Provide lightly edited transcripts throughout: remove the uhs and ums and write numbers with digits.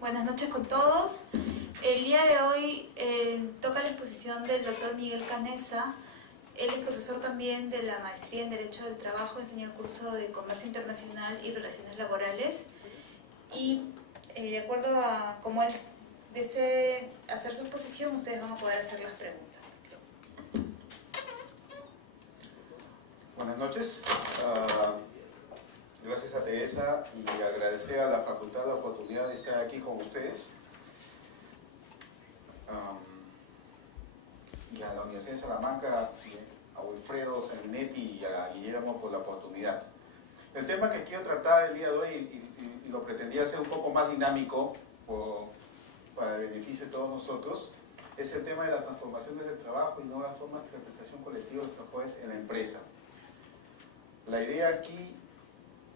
Buenas noches con todos. El día de hoy toca la exposición del doctor Miguel Canessa. Él es profesor también de la maestría en Derecho del Trabajo, enseña el curso de Comercio Internacional y Relaciones Laborales. Y de acuerdo a cómo él desee hacer su exposición, ustedes van a poder hacer las preguntas. Buenas noches. Gracias a Teresa y agradecer a la facultad la oportunidad de estar aquí con ustedes y a la Universidad de Salamanca, a Wilfredo Sanguinetti y a Guillermo por la oportunidad. El tema que quiero tratar el día de hoy, y lo pretendía hacer un poco más dinámico para el beneficio de todos nosotros, es el tema de la transformación del trabajo y nuevas formas de representación colectiva de los trabajadores en la empresa. La idea aquí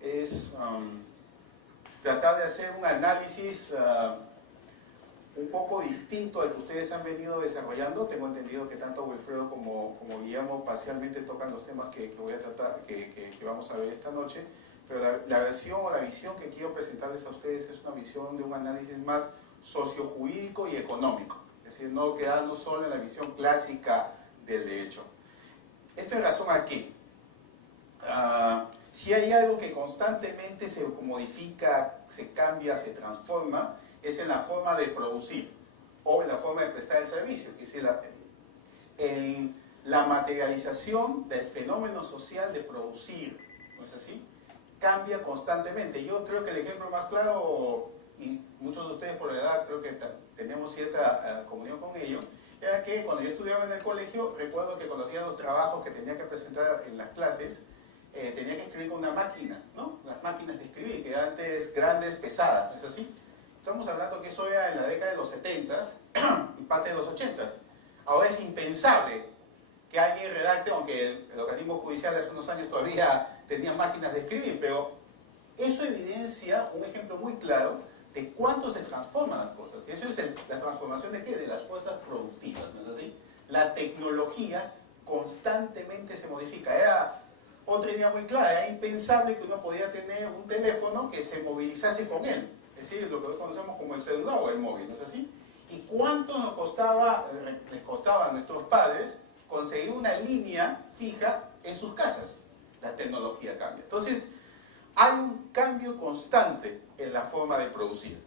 es tratar de hacer un análisis un poco distinto al que ustedes han venido desarrollando. Tengo entendido que tanto Wilfredo como Guillermo parcialmente tocan los temas que voy a tratar, que vamos a ver esta noche, pero la versión o la visión que quiero presentarles a ustedes es una visión de un análisis más sociojurídico y económico, es decir, no quedarnos solo en la visión clásica del derecho. ¿Esto en razón a qué? Si hay algo que constantemente se modifica, se cambia, se transforma, es en la forma de producir o en la forma de prestar el servicio, es decir, en la materialización del fenómeno social de producir, ¿no es así? Cambia constantemente. Yo creo que el ejemplo más claro, y muchos de ustedes por la edad creo que tenemos cierta comunión con ello, era que cuando yo estudiaba en el colegio, recuerdo que conocía los trabajos que tenía que presentar en las clases. Tenía que escribir con una máquina, ¿no? Las máquinas de escribir, que eran antes grandes, pesadas, ¿no es así? Estamos hablando que eso era en la década de los 70s y parte de los 80s. Ahora es impensable que alguien redacte, aunque el organismo judicial hace unos años todavía tenía máquinas de escribir, pero eso evidencia un ejemplo muy claro de cuánto se transforman las cosas. Y eso es la transformación de ¿qué? De las fuerzas productivas, ¿no es así? La tecnología constantemente se modifica. Era otra idea muy clara, era impensable que uno podía tener un teléfono que se movilizase con él, es decir, lo que hoy conocemos como el celular o el móvil, ¿no es así? ¿Y cuánto les costaba a nuestros padres conseguir una línea fija en sus casas? La tecnología cambia. Entonces, hay un cambio constante en la forma de producir.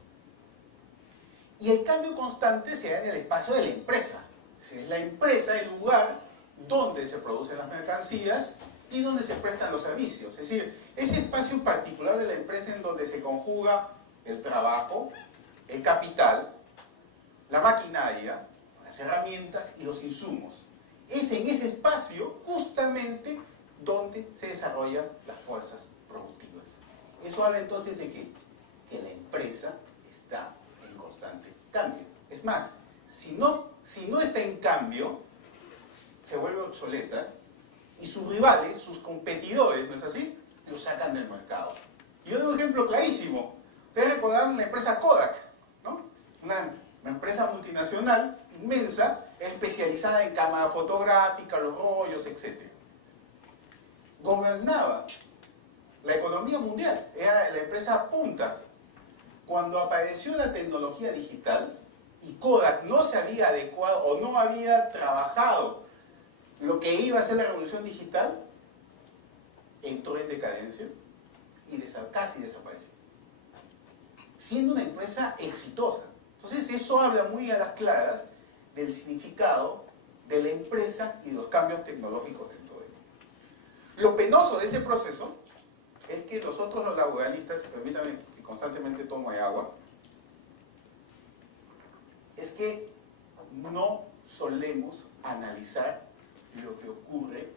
Y el cambio constante se da en el espacio de la empresa. Es decir, la empresa es el lugar donde se producen las mercancías y donde se prestan los servicios. Es decir, ese espacio particular de la empresa en donde se conjuga el trabajo, el capital, la maquinaria, las herramientas y los insumos. Es en ese espacio justamente donde se desarrollan las fuerzas productivas. Eso habla entonces de ¿qué? Que la empresa está en constante cambio. Es más, si no está en cambio, se vuelve obsoleta, y sus rivales, sus competidores, ¿no es así?, lo sacan del mercado. Yo doy un ejemplo clarísimo. Ustedes recordarán la empresa Kodak, ¿no? Una empresa multinacional inmensa, especializada en cámara fotográfica, los rollos, etc. Gobernaba la economía mundial, era la empresa punta. Cuando apareció la tecnología digital y Kodak no se había adecuado o no había trabajado lo que iba a ser la revolución digital, entró en decadencia y casi desapareció, siendo una empresa exitosa. Entonces eso habla muy a las claras del significado de la empresa y los cambios tecnológicos dentro de ella. Lo penoso de ese proceso es que nosotros los laboralistas, y permítanme que constantemente tomo agua, es que no solemos analizar lo que ocurre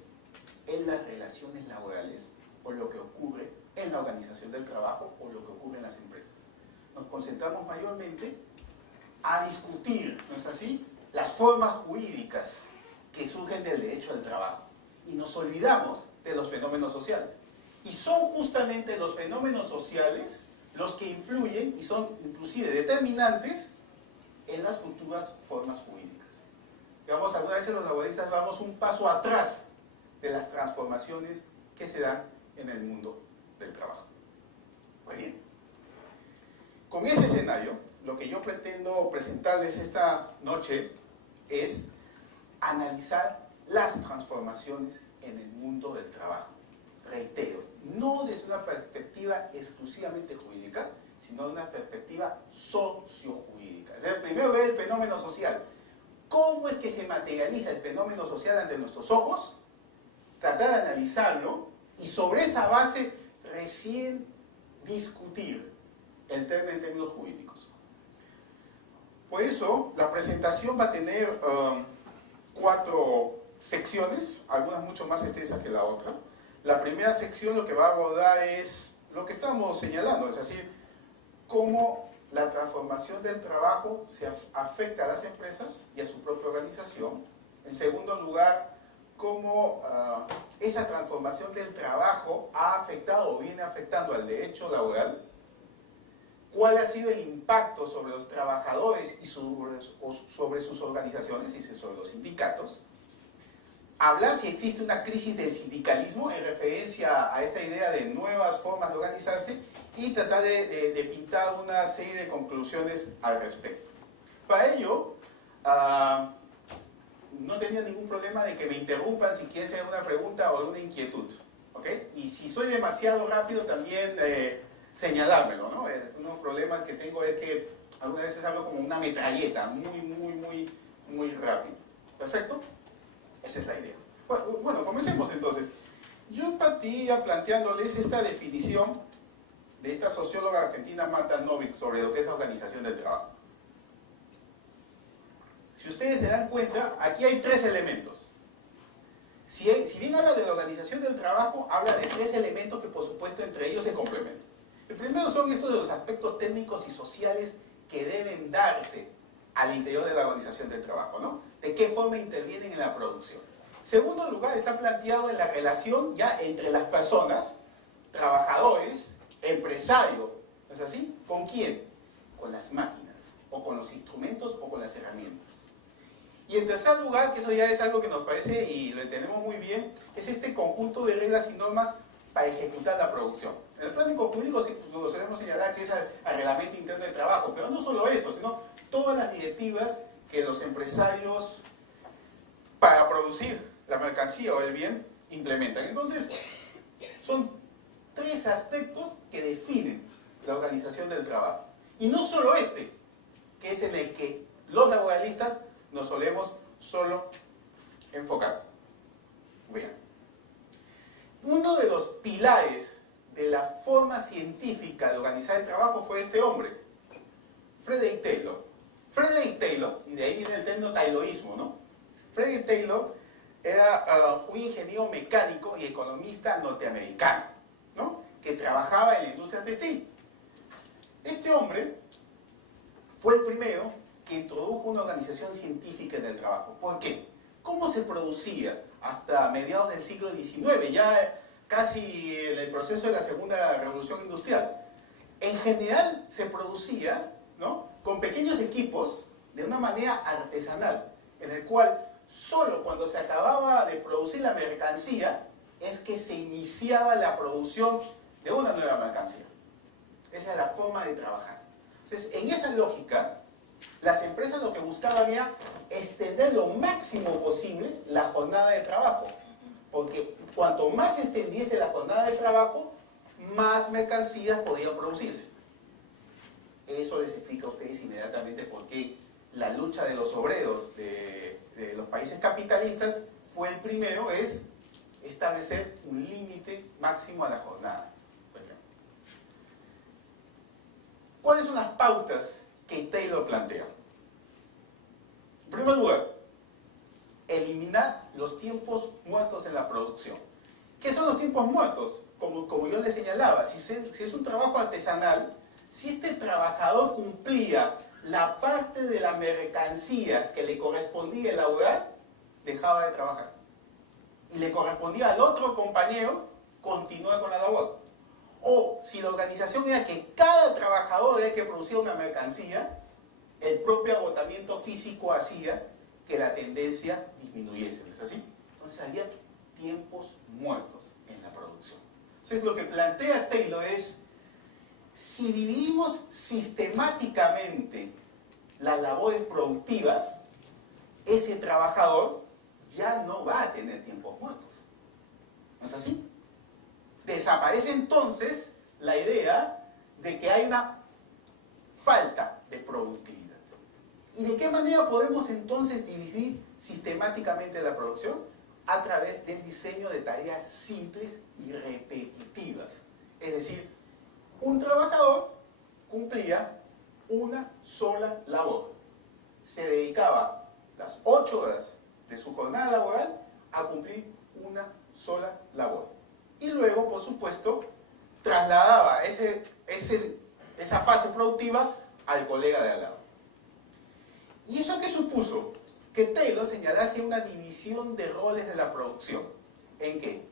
en las relaciones laborales o lo que ocurre en la organización del trabajo o lo que ocurre en las empresas. Nos concentramos mayormente a discutir, ¿no es así?, las formas jurídicas que surgen del derecho al trabajo y nos olvidamos de los fenómenos sociales. Y son justamente los fenómenos sociales los que influyen y son inclusive determinantes en las futuras formas jurídicas. Digamos, algunas veces los laboristas vamos un paso atrás de las transformaciones que se dan en el mundo del trabajo. Muy bien. Con ese escenario, lo que yo pretendo presentarles esta noche es analizar las transformaciones en el mundo del trabajo. Reitero, no desde una perspectiva exclusivamente jurídica, sino de una perspectiva sociojurídica. Entonces, primero ver el fenómeno social. ¿Cómo es que se materializa el fenómeno social ante nuestros ojos? Tratar de analizarlo y sobre esa base recién discutir el tema en términos jurídicos. Por eso, la presentación va a tener 4 secciones, algunas mucho más extensas que la otra. La primera sección lo que va a abordar es lo que estamos señalando, es decir, cómo la transformación del trabajo se afecta a las empresas y a su propia organización. En segundo lugar, cómo esa transformación del trabajo ha afectado o viene afectando al derecho laboral. ¿Cuál ha sido el impacto sobre los trabajadores y sobre sus organizaciones y sobre los sindicatos? Hablar si existe una crisis del sindicalismo en referencia a esta idea de nuevas formas de organizarse y tratar de pintar una serie de conclusiones al respecto. Para ello, no tenía ningún problema de que me interrumpan si quieren hacer una pregunta o una inquietud, ¿ok? Y si soy demasiado rápido también señalármelo, ¿no? Unos problemas que tengo es que algunas veces hablo como una metralleta, muy rápido. ¿Perfecto? Esa es la idea. Bueno, comencemos entonces. Yo partía planteándoles esta definición de esta socióloga argentina Marta Novick sobre lo que es la organización del trabajo. Si ustedes se dan cuenta, aquí hay 3 elementos. Si bien habla de la organización del trabajo, habla de 3 elementos que por supuesto entre ellos se complementan. El primero son estos de los aspectos técnicos y sociales que deben darse al interior de la organización del trabajo, ¿no? De qué forma intervienen en la producción. En segundo lugar, está planteado en la relación ya entre las personas, trabajadores, empresarios, ¿no es así? ¿Con quién? Con las máquinas, o con los instrumentos, o con las herramientas. Y en tercer lugar, que eso ya es algo que nos parece y lo entendemos muy bien, es este conjunto de reglas y normas para ejecutar la producción. En el plano jurídico lo solemos señalar que es al reglamento interno de trabajo, pero no solo eso, sino todas las directivas que los empresarios para producir la mercancía o el bien implementan. Entonces, son 3 aspectos que definen la organización del trabajo. Y no solo este, que es en el que los laboralistas nos solemos solo enfocar. Bien. Uno de los pilares de la forma científica de organizar el trabajo fue este hombre, Frederick Taylor. Frederick Taylor, y de ahí viene el término taylorismo, ¿no? Frederick Taylor era un ingeniero mecánico y economista norteamericano, ¿no? Que trabajaba en la industria textil. Este hombre fue el primero que introdujo una organización científica en el trabajo. ¿Por qué? ¿Cómo se producía hasta mediados del siglo XIX, ya casi en el proceso de la segunda revolución industrial? En general se producía, ¿no?, con pequeños equipos de una manera artesanal, en el cual solo cuando se acababa de producir la mercancía es que se iniciaba la producción de una nueva mercancía. Esa es la forma de trabajar. Entonces, en esa lógica, las empresas lo que buscaban era extender lo máximo posible la jornada de trabajo, porque cuanto más se extendiese la jornada de trabajo, más mercancías podían producirse. Eso les explica a ustedes inmediatamente por qué la lucha de los obreros de los países capitalistas fue el primero, es establecer un límite máximo a la jornada. ¿Cuáles son las pautas que Taylor plantea? En primer lugar, eliminar los tiempos muertos en la producción. ¿Qué son los tiempos muertos? Como yo les señalaba, si es un trabajo artesanal, si este trabajador cumplía la parte de la mercancía que le correspondía elaborar, dejaba de trabajar. Y le correspondía al otro compañero continuar con la labor. O si la organización era que cada trabajador era que producía una mercancía, el propio agotamiento físico hacía que la tendencia disminuyese, ¿no es así? Entonces había tiempos muertos en la producción. Entonces lo que plantea Taylor es, si dividimos sistemáticamente las labores productivas, ese trabajador ya no va a tener tiempos muertos. ¿No es así? Desaparece entonces la idea de que hay una falta de productividad. ¿Y de qué manera podemos entonces dividir sistemáticamente la producción? A través del diseño de tareas simples y repetitivas. Es decir, un trabajador cumplía una sola labor. Se dedicaba las 8 horas de su jornada laboral a cumplir una sola labor. Y luego, por supuesto, trasladaba esa fase productiva al colega de al lado. ¿Y eso qué supuso? Que Taylor señalase una división de roles de la producción. ¿En qué?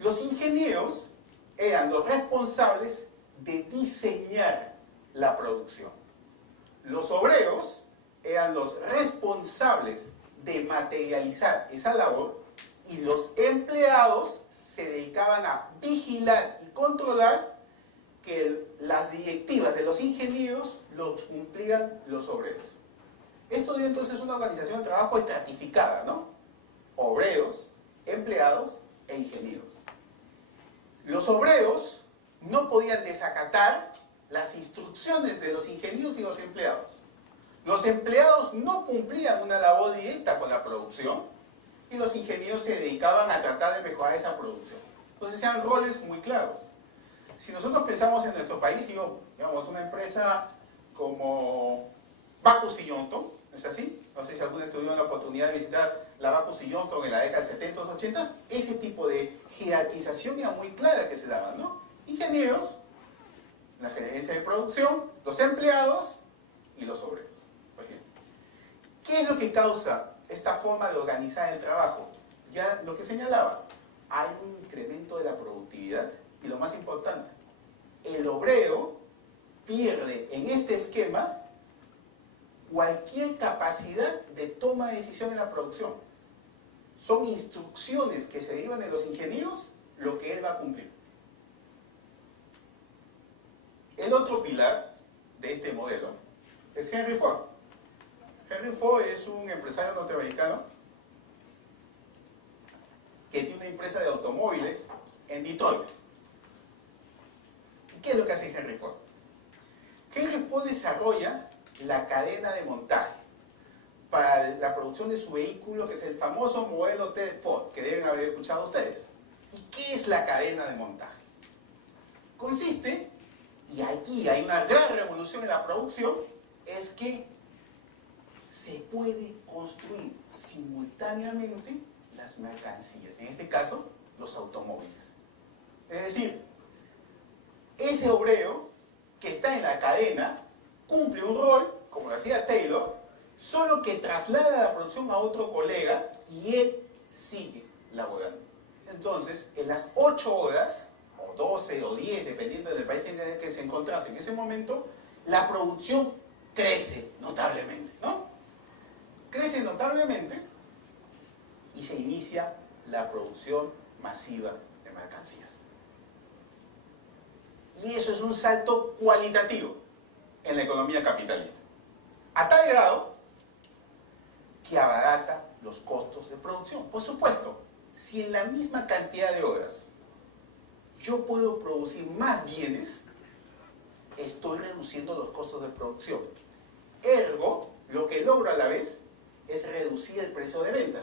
Los ingenieros eran los responsables de diseñar la producción. Los obreros eran los responsables de materializar esa labor y los empleados se dedicaban a vigilar y controlar que las directivas de los ingenieros los cumplían los obreros. Esto dio entonces una organización de trabajo estratificada, ¿no? Obreros, empleados e ingenieros. Los obreros no podían desacatar las instrucciones de los ingenieros y los empleados. Los empleados no cumplían una labor directa con la producción y los ingenieros se dedicaban a tratar de mejorar esa producción. Entonces eran roles muy claros. Si nosotros pensamos en nuestro país, digamos, una empresa como Bacus y Johnston, ¿no es así? No sé si alguno tuvieron la oportunidad de visitar la Bacus y Johnston en la década de 70 o 80, ese tipo de jerarquización era muy clara que se daba, ¿no? Ingenieros, la gerencia de producción, los empleados y los obreros. Por ejemplo. ¿Qué es lo que causa esta forma de organizar el trabajo? Ya lo que señalaba, hay un incremento de la productividad y lo más importante, el obrero pierde en este esquema cualquier capacidad de toma de decisión en la producción. Son instrucciones que se derivan de los ingenieros lo que él va a cumplir. El otro pilar de este modelo es Henry Ford. Henry Ford es un empresario norteamericano que tiene una empresa de automóviles en Detroit. ¿Y qué es lo que hace Henry Ford? Henry Ford desarrolla la cadena de montaje para la producción de su vehículo, que es el famoso modelo T Ford, que deben haber escuchado ustedes. ¿Y qué es la cadena de montaje? Consiste, y aquí hay una gran revolución en la producción, es que se puede construir simultáneamente las mercancías, en este caso, los automóviles. Es decir, ese obrero que está en la cadena cumple un rol, como lo hacía Taylor, solo que traslada la producción a otro colega y él sigue laborando. Entonces, en las 8 horas, o 12 o 10, dependiendo del país en el que se encontrase en ese momento, la producción crece notablemente, ¿no? Crece notablemente y se inicia la producción masiva de mercancías. Y eso es un salto cualitativo en la economía capitalista, a tal grado que abarata los costos de producción. Por supuesto, si en la misma cantidad de horas yo puedo producir más bienes, estoy reduciendo los costos de producción. Ergo, lo que logro a la vez es reducir el precio de venta.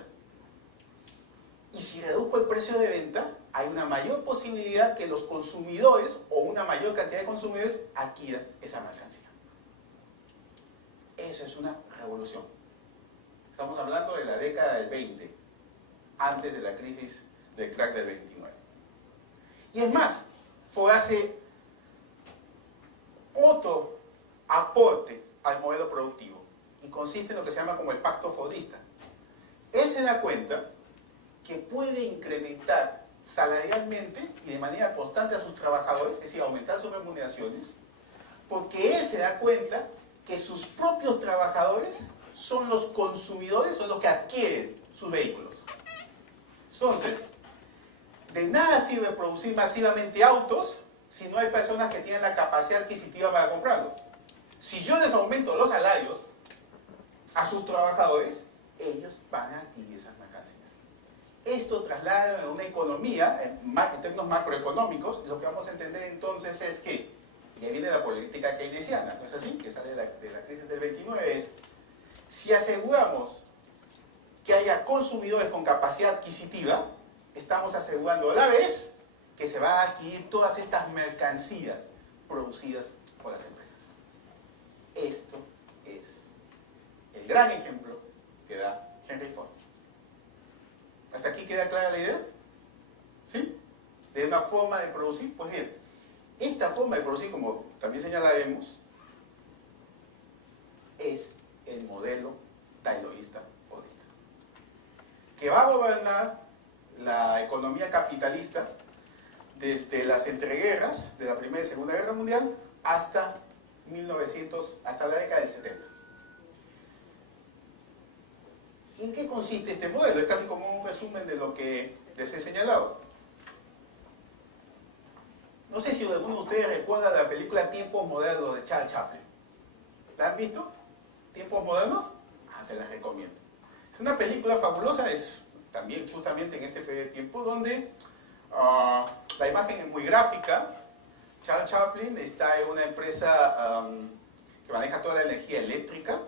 Y si reduzco el precio de venta, hay una mayor posibilidad que los consumidores o una mayor cantidad de consumidores adquieran esa mercancía. Eso es una revolución. Estamos hablando de la década del 20, antes de la crisis del crack del 29. Y es más, Ford hace otro aporte al modelo productivo y consiste en lo que se llama como el pacto fordista. Él se da cuenta que puede incrementar salarialmente y de manera constante a sus trabajadores, es decir, aumentar sus remuneraciones, porque él se da cuenta que sus propios trabajadores son los consumidores, son los que adquieren sus vehículos. Entonces, de nada sirve producir masivamente autos si no hay personas que tienen la capacidad adquisitiva para comprarlos? Si yo les aumento los salarios a sus trabajadores, ellos van a adquirir esas mercancías. Esto traslada a una economía, en términos macroeconómicos, lo que vamos a entender entonces es que, y ahí viene la política keynesiana, ¿no es así? Que sale de la crisis del 29, es, si aseguramos que haya consumidores con capacidad adquisitiva, estamos asegurando a la vez que se van a adquirir todas estas mercancías producidas por las empresas. Esto es el gran ejemplo que da Henry Ford. ¿Hasta aquí queda clara la idea? ¿Sí? De una forma de producir. Pues bien, esta forma de producir, como también señalaremos, es el modelo taylorista fordista, que va a gobernar la economía capitalista desde las entreguerras de la Primera y Segunda Guerra Mundial hasta hasta la década del 70. ¿Y en qué consiste este modelo? Es casi como un resumen de lo que les he señalado. No sé si alguno de ustedes recuerda la película Tiempos Modernos de Charles Chaplin. ¿La han visto? ¿Tiempos Modernos? Se las recomiendo. Es una película fabulosa, es también justamente en este periodo de tiempo donde la imagen es muy gráfica. Charles Chaplin está en una empresa que maneja toda la energía eléctrica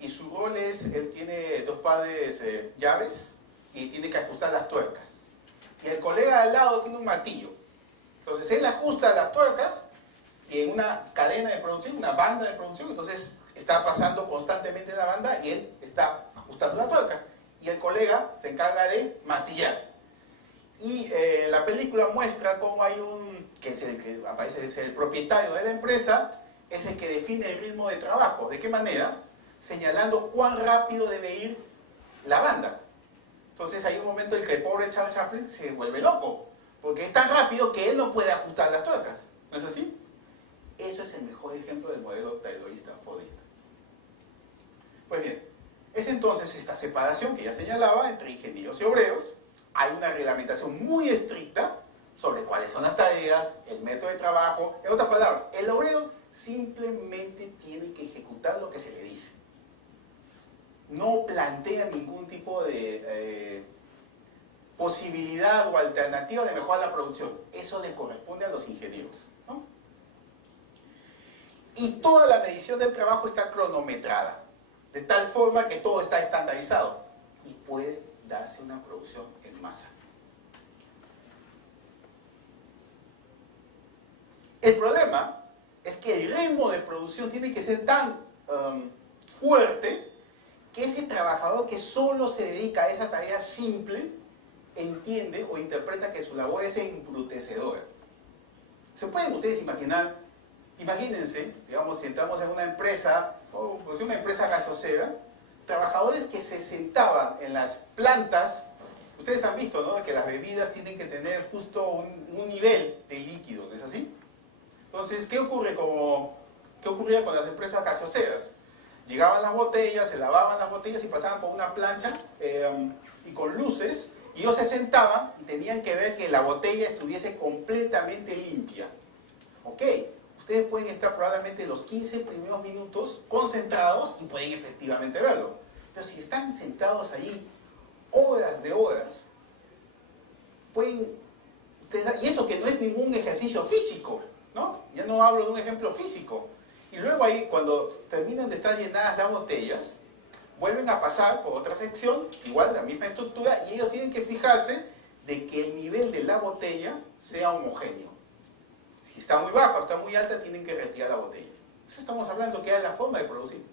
y su rol es, él tiene dos pares llaves y tiene que ajustar las tuercas. Y el colega de al lado tiene un martillo. Entonces él ajusta las tuercas y en una cadena de producción, una banda de producción, entonces está pasando constantemente la banda y él está ajustando la tuerca. Y el colega se encarga de martillar. Y la película muestra cómo hay que es el que aparece, es el propietario de la empresa, es el que define el ritmo de trabajo. ¿De qué manera? Señalando cuán rápido debe ir la banda. Entonces hay un momento en que el pobre Charles Chaplin se vuelve loco, porque es tan rápido que él no puede ajustar las tuercas. ¿No es así? Eso es el mejor ejemplo del modelo taylorista fordista. Pues bien, es entonces esta separación que ya señalaba entre ingenieros y obreros. Hay una reglamentación muy estricta sobre cuáles son las tareas, el método de trabajo. En otras palabras, el obrero simplemente tiene que ejecutar lo que se le dice. No plantea ningún tipo de posibilidad o alternativa de mejorar la producción. Eso le corresponde a los ingenieros, ¿no? Y toda la medición del trabajo está cronometrada, de tal forma que todo está estandarizado y puede darse una producción en masa. El problema es que el ritmo de producción tiene que ser tan fuerte que ese trabajador que solo se dedica a esa tarea simple entiende o interpreta que su labor es embrutecedora. ¿Se pueden ustedes imaginar? Imagínense, digamos, si entramos en una empresa, o pues una empresa gaseosera, trabajadores que se sentaban en las plantas. Ustedes han visto, ¿no?, que las bebidas tienen que tener justo un nivel de líquido, ¿no es así? Entonces, ¿qué ocurría con las empresas gaseoseras? Llegaban las botellas, se lavaban las botellas y pasaban por una plancha y con luces, y ellos se sentaban y tenían que ver que la botella estuviese completamente limpia. ¿Ok? Ustedes pueden estar probablemente los 15 primeros minutos concentrados y pueden efectivamente verlo. Pero si están sentados ahí horas de horas, pueden... Y eso que no es ningún ejercicio físico, ¿no? Ya no hablo de un ejemplo físico. Y luego ahí, cuando terminan de estar llenadas las botellas, vuelven a pasar por otra sección, igual la misma estructura, y ellos tienen que fijarse de que el nivel de la botella sea homogéneo. Si está muy baja o está muy alta, tienen que retirar la botella. Eso estamos hablando que es la forma de producir.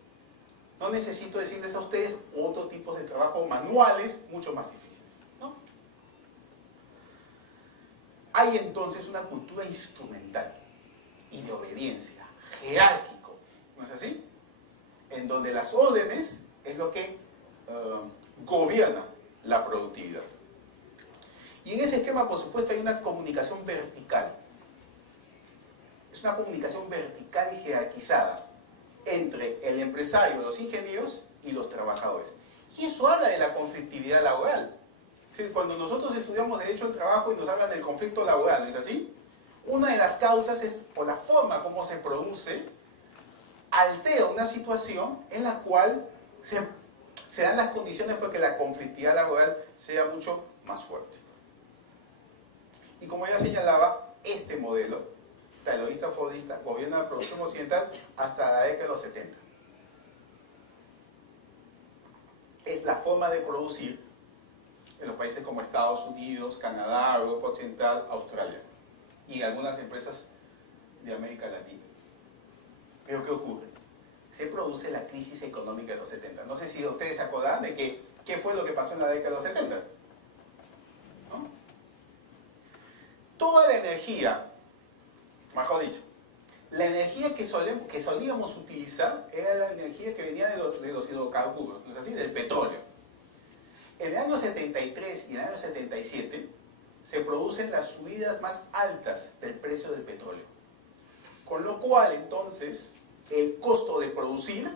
No necesito decirles a ustedes otro tipo de trabajo manuales mucho más difíciles, ¿no? Hay entonces una cultura instrumental y de obediencia, jerárquico, ¿no es así? En donde las órdenes es lo que gobierna la productividad. Y en ese esquema, por supuesto, hay una comunicación vertical. Es una comunicación vertical y jerarquizada entre el empresario, los ingenieros y los trabajadores. Y eso habla de la conflictividad laboral. ¿Sí? Cuando nosotros estudiamos Derecho del Trabajo y nos hablan del conflicto laboral, ¿no es así? Una de las causas es por la forma como se produce, altera una situación en la cual se dan las condiciones para que la conflictividad laboral sea mucho más fuerte. Y como ya señalaba, este modelo taylorista-fordista gobierna la producción occidental hasta la década de los 70. Es la forma de producir en los países como Estados Unidos, Canadá, Europa Occidental, Australia y en algunas empresas de América Latina. Pero ¿qué ocurre? Se produce la crisis económica de los 70. No sé si ustedes se acordarán de qué fue lo que pasó en la década de los 70. ¿No? Toda la energía, mejor dicho, la energía que solíamos utilizar era la energía que venía de los hidrocarburos, ¿no es así? Del petróleo. En el año 73 y en el año 77 se producen las subidas más altas del precio del petróleo. Con lo cual, entonces, el costo de producir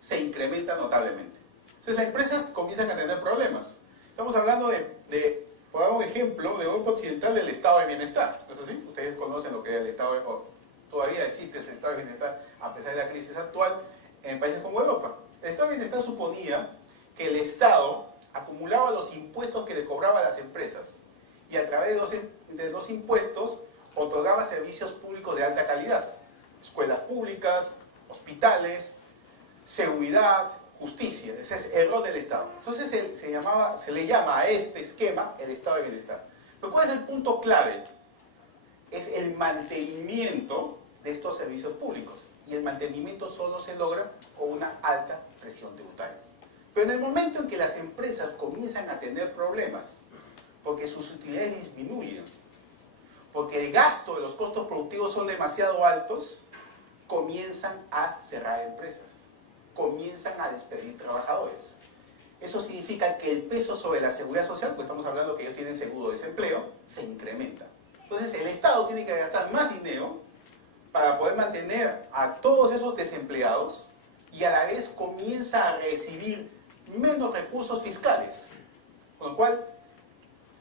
se incrementa notablemente. Entonces, las empresas comienzan a tener problemas. Estamos hablando por dar un ejemplo, de Europa Occidental, del estado de bienestar. ¿No es así? Ustedes conocen lo que es el estado de bienestar. Todavía existe el estado de bienestar a pesar de la crisis actual en países como Europa. El estado de bienestar suponía que el Estado acumulaba los impuestos que le cobraba a las empresas y a través de los impuestos otorgaba servicios públicos de alta calidad. Escuelas públicas, hospitales, seguridad, justicia. Ese es el rol del Estado. Entonces se le llama a este esquema el estado de bienestar. Pero ¿cuál es el punto clave? Es el mantenimiento de estos servicios públicos. Y el mantenimiento solo se logra con una alta presión tributaria. Pero en el momento en que las empresas comienzan a tener problemas, porque sus utilidades disminuyen, porque el gasto de los costos productivos son demasiado altos, comienzan a cerrar empresas, comienzan a despedir trabajadores. Eso significa que el peso sobre la seguridad social, pues estamos hablando que ellos tienen seguro de desempleo, se incrementa. Entonces el Estado tiene que gastar más dinero para poder mantener a todos esos desempleados y a la vez comienza a recibir menos recursos fiscales. Con lo cual,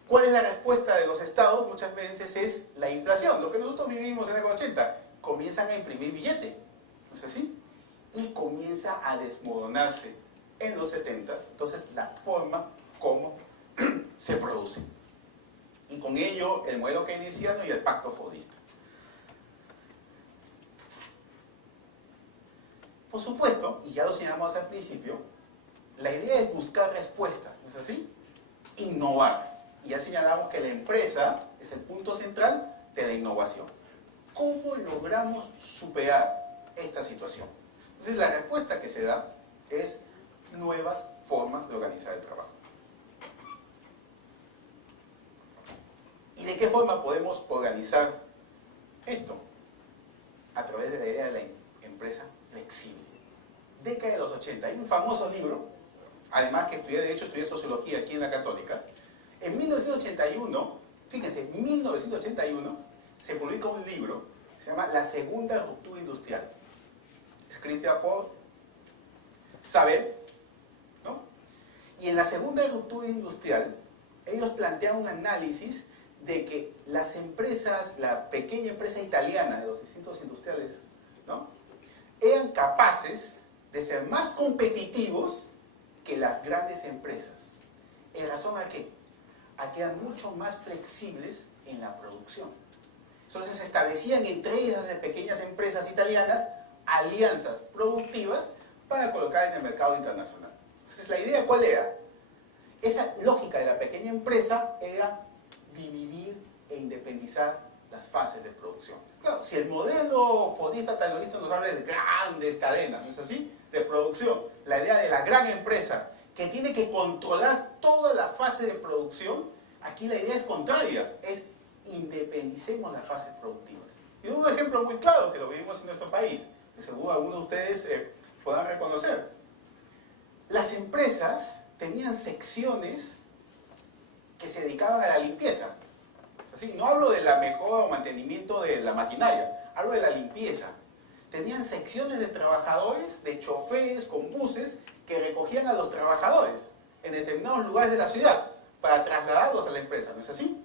¿cuál es la respuesta de los estados? Muchas veces es la inflación, lo que nosotros vivimos en la década de los 80. Comienzan a imprimir billete, ¿no es así? Y comienza a desmoronarse en los 70, entonces la forma como se produce. Y con ello el modelo keynesiano y el pacto fordista. Por supuesto, y ya lo señalamos al principio, la idea es buscar respuestas, ¿no es así? Innovar. Y ya señalamos que la empresa es el punto central de la innovación. ¿Cómo logramos superar esta situación? Entonces la respuesta que se da es nuevas formas de organizar el trabajo. ¿Y de qué forma podemos organizar esto? A través de la idea de la empresa flexible. Década de los 80. Hay un famoso libro, además que estudié sociología aquí en la Católica. En 1981, fíjense, en 1981 se publica un libro, se llama La Segunda Ruptura Industrial, escrita por Sabel, ¿no? Y en la Segunda Ruptura Industrial, ellos plantean un análisis de que las empresas, la pequeña empresa italiana de los distintos industriales, ¿no?, eran capaces de ser más competitivos que las grandes empresas. ¿En razón a qué? A que eran mucho más flexibles en la producción. Entonces se establecían entre esas pequeñas empresas italianas alianzas productivas para colocar en el mercado internacional. Entonces la idea, ¿cuál era? Esa lógica de la pequeña empresa era dividir e independizar las fases de producción. Claro, si el modelo fordista taylorista nos habla de grandes cadenas, ¿no es así?, de producción, la idea de la gran empresa que tiene que controlar toda la fase de producción, aquí la idea es contraria, es independicemos las fases productivas. Y un ejemplo muy claro que lo vivimos en nuestro país, que seguro algunos de ustedes puedan reconocer. Las empresas tenían secciones que se dedicaban a la limpieza. Así, no hablo de la mejora o mantenimiento de la maquinaria, hablo de la limpieza. Tenían secciones de trabajadores, de choferes con buses que recogían a los trabajadores en determinados lugares de la ciudad para trasladarlos a la empresa, ¿no es así?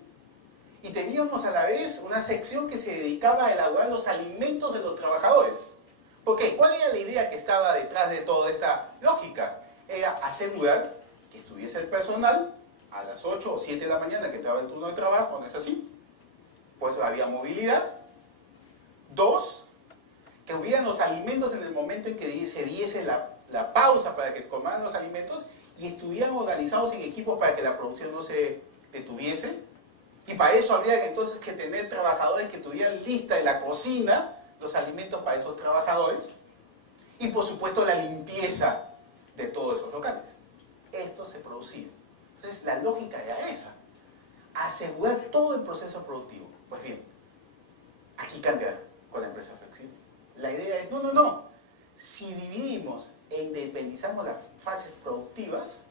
Y teníamos a la vez una sección que se dedicaba a elaborar los alimentos de los trabajadores. ¿Por qué? ¿Cuál era la idea que estaba detrás de toda esta lógica? Era asegurar que estuviese el personal a las 8 o 7 de la mañana que entraba el turno de trabajo, ¿no es así? Pues había movilidad. 2, que hubieran los alimentos en el momento en que se diese la pausa para que comaran los alimentos y estuvieran organizados en equipos para que la producción no se detuviese. Y para eso habría entonces que tener trabajadores que tuvieran lista en la cocina los alimentos para esos trabajadores. Y por supuesto la limpieza de todos esos locales. Esto se producía. Entonces la lógica era esa. Asegurar todo el proceso productivo. Pues bien, aquí cambia con la empresa flexible. La idea es, no. Si dividimos e independizamos las fases productivas,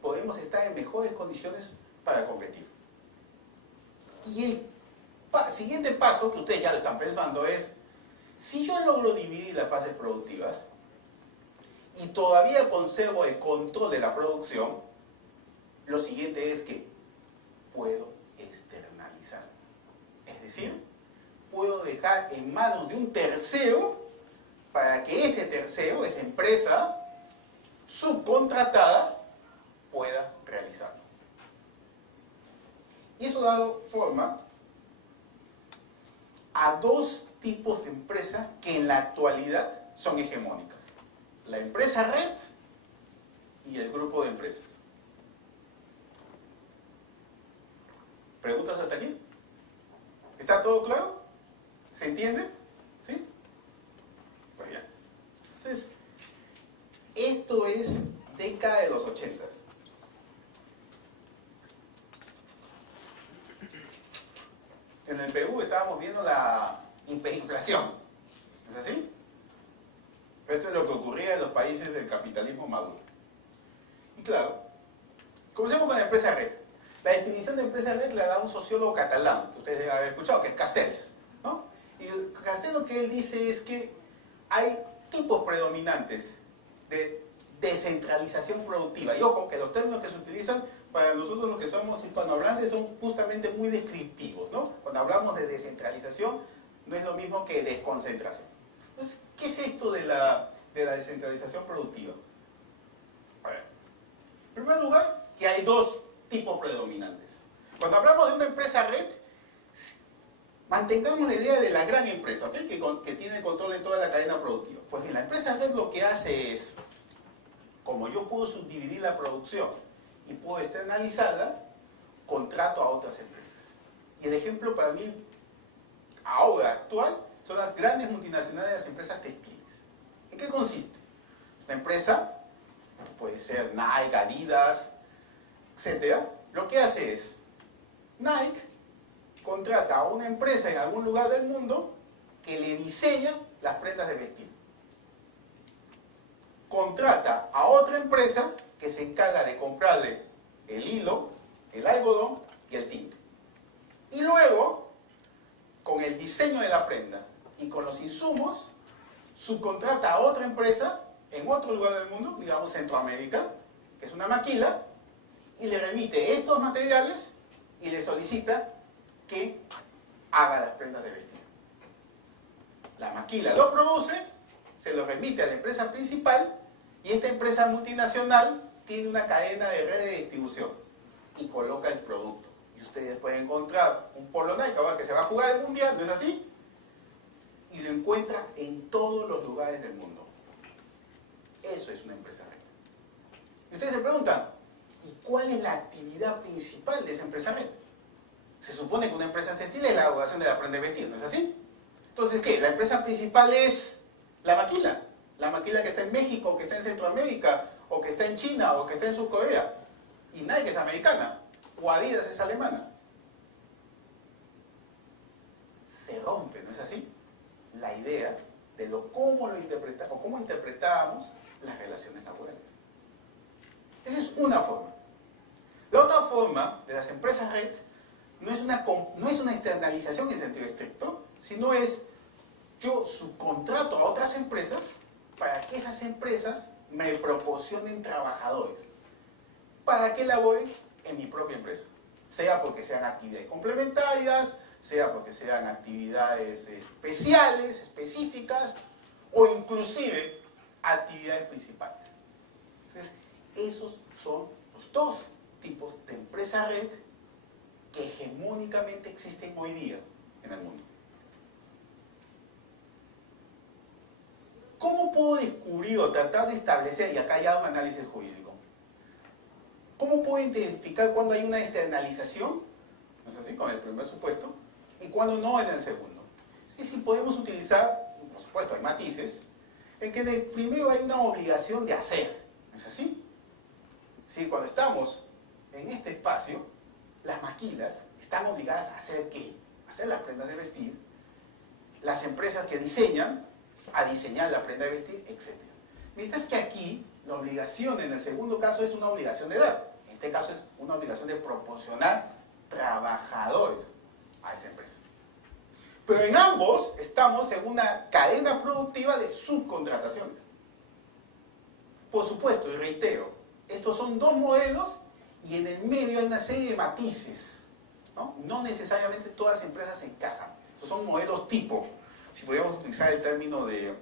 podemos estar en mejores condiciones para competir. Y el siguiente paso, que ustedes ya lo están pensando, es, si yo logro dividir las fases productivas y todavía conservo el control de la producción, lo siguiente es que puedo externalizar. Es decir, puedo dejar en manos de un tercero para que ese tercero, esa empresa subcontratada, pueda realizarlo. Y eso ha dado forma a 2 tipos de empresas que en la actualidad son hegemónicas. La empresa red y el grupo de empresas. ¿Preguntas hasta aquí? ¿Está todo claro? ¿Se entiende? ¿Sí? Pues bien. Entonces, esto es década de los 80. En el Perú estábamos viendo la hiperinflación. ¿Es así? Esto es lo que ocurría en los países del capitalismo maduro. Y claro, comencemos con la empresa red. La definición de empresa red la da un sociólogo catalán, que ustedes deben haber escuchado, que es Castells, ¿no? Y Castells lo que él dice es que hay tipos predominantes de descentralización productiva. Y ojo, que los términos que se utilizan para nosotros los que somos hispanohablantes son justamente muy descriptivos, ¿no? Cuando hablamos de descentralización, no es lo mismo que desconcentración. Entonces, ¿qué es esto de la descentralización productiva? A ver, en primer lugar, que hay 2 tipos predominantes. Cuando hablamos de una empresa red, mantengamos la idea de la gran empresa, ¿okay? que tiene el control de toda la cadena productiva. Pues en la empresa red lo que hace es, como yo puedo subdividir la producción y puedo externalizarla, contrato a otras empresas. Y el ejemplo para mí, ahora actual, son las grandes multinacionales de las empresas textiles. ¿En qué consiste? Una empresa, puede ser Nike, Adidas, etc. Lo que hace es, Nike contrata a una empresa en algún lugar del mundo que le diseña las prendas de vestir. Contrata a otra empresa que se encarga de comprarle el hilo, el algodón y el tinte. Y luego, con el diseño de la prenda y con los insumos, subcontrata a otra empresa en otro lugar del mundo, digamos Centroamérica, que es una maquila, y le remite estos materiales y le solicita que haga las prendas de vestir. La maquila lo produce, se lo remite a la empresa principal y esta empresa multinacional tiene una cadena de red de distribución y coloca el producto. Y ustedes pueden encontrar un polo Nike ahora que se va a jugar el mundial, ¿no es así? Y lo encuentran en todos los lugares del mundo. Eso es una empresa red. Y ustedes se preguntan, ¿y cuál es la actividad principal de esa empresa red? Se supone que una empresa textil es la elaboración de la prenda de vestir, ¿no es así? Entonces, ¿qué? La empresa principal es la maquila. La maquila que está en México, que está en Centroamérica, o que está en China, o que está en Surcorea. Y Nike es americana, o Adidas es alemana. Se rompe, ¿no es así? La idea de cómo interpretábamos las relaciones laborales. Esa es una forma. La otra forma de las empresas red no es una externalización en sentido estricto, sino es yo subcontrato a otras empresas para que esas empresas me proporcionen trabajadores para que laboren en mi propia empresa. sea porque sean actividades complementarias, sea porque sean actividades especiales, específicas, o inclusive actividades principales. Entonces, esos son los dos tipos de empresa red que hegemónicamente existen hoy día en el mundo. ¿Cómo puedo descubrir o tratar de establecer, y acá ya un análisis jurídico, cómo puedo identificar cuando hay una externalización, no es así, con el primer supuesto, y cuando no en el segundo? Es decir, podemos utilizar, por supuesto hay matices, en que en el primero hay una obligación de hacer, ¿no es así? Sí, cuando estamos en este espacio, las maquilas están obligadas a hacer ¿qué? Hacer las prendas de vestir, las empresas que diseñan, a diseñar la prenda de vestir, etc. Mientras que aquí, la obligación en el segundo caso es una obligación de dar. En este caso es una obligación de proporcionar trabajadores a esa empresa. Pero en ambos estamos en una cadena productiva de subcontrataciones. Por supuesto, y reitero, estos son dos modelos y en el medio hay una serie de matices, ¿no? No necesariamente todas las empresas encajan. Estos son modelos tipo, si podríamos utilizar el término de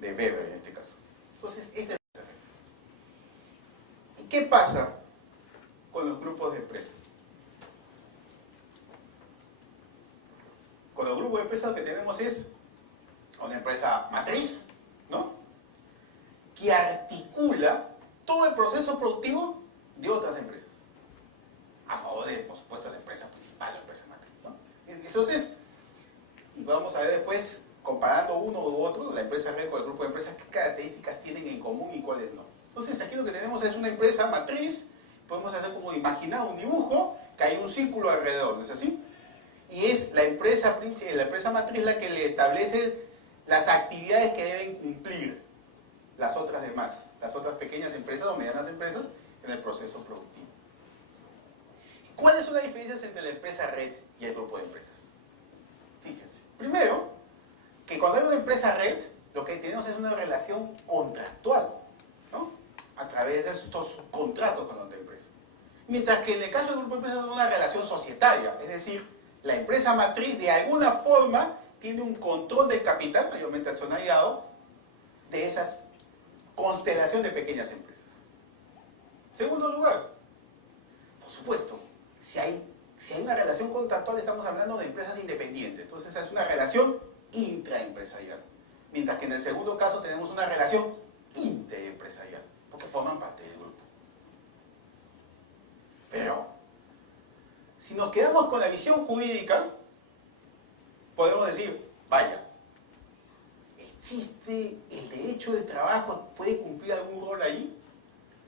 Weber en este caso. Entonces, este es el. ¿Y qué pasa con los grupos de empresas? Con los grupos de empresas lo que tenemos es una empresa matriz, ¿no? Que articula todo el proceso productivo de otras empresas. A favor de, por supuesto, la empresa principal, la empresa matriz, ¿no? Entonces, y vamos a ver después, comparando uno u otro, la empresa red con el grupo de empresas, qué características tienen en común y cuáles no. Entonces, aquí lo que tenemos es una empresa matriz, podemos hacer como imaginar un dibujo, que hay un círculo alrededor, ¿no es así? Y es la empresa matriz la que le establece las actividades que deben cumplir las otras demás, las otras pequeñas empresas o medianas empresas en el proceso productivo. ¿Cuáles son las diferencias entre la empresa red y el grupo de empresas? Fíjense. Primero, que cuando hay una empresa red, lo que tenemos es una relación contractual, ¿no? A través de estos contratos con la otra empresa. Mientras que en el caso del grupo de empresas es una relación societaria, es decir, la empresa matriz de alguna forma tiene un control del capital, mayormente accionariado, de esas constelación de pequeñas empresas. Segundo lugar, por supuesto, si hay una relación contractual, estamos hablando de empresas independientes. Entonces es una relación intraempresarial. Mientras que en el segundo caso tenemos una relación interempresarial, porque forman parte del grupo. Pero, si nos quedamos con la visión jurídica, podemos decir, vaya, ¿existe el derecho del trabajo? ¿Puede cumplir algún rol ahí?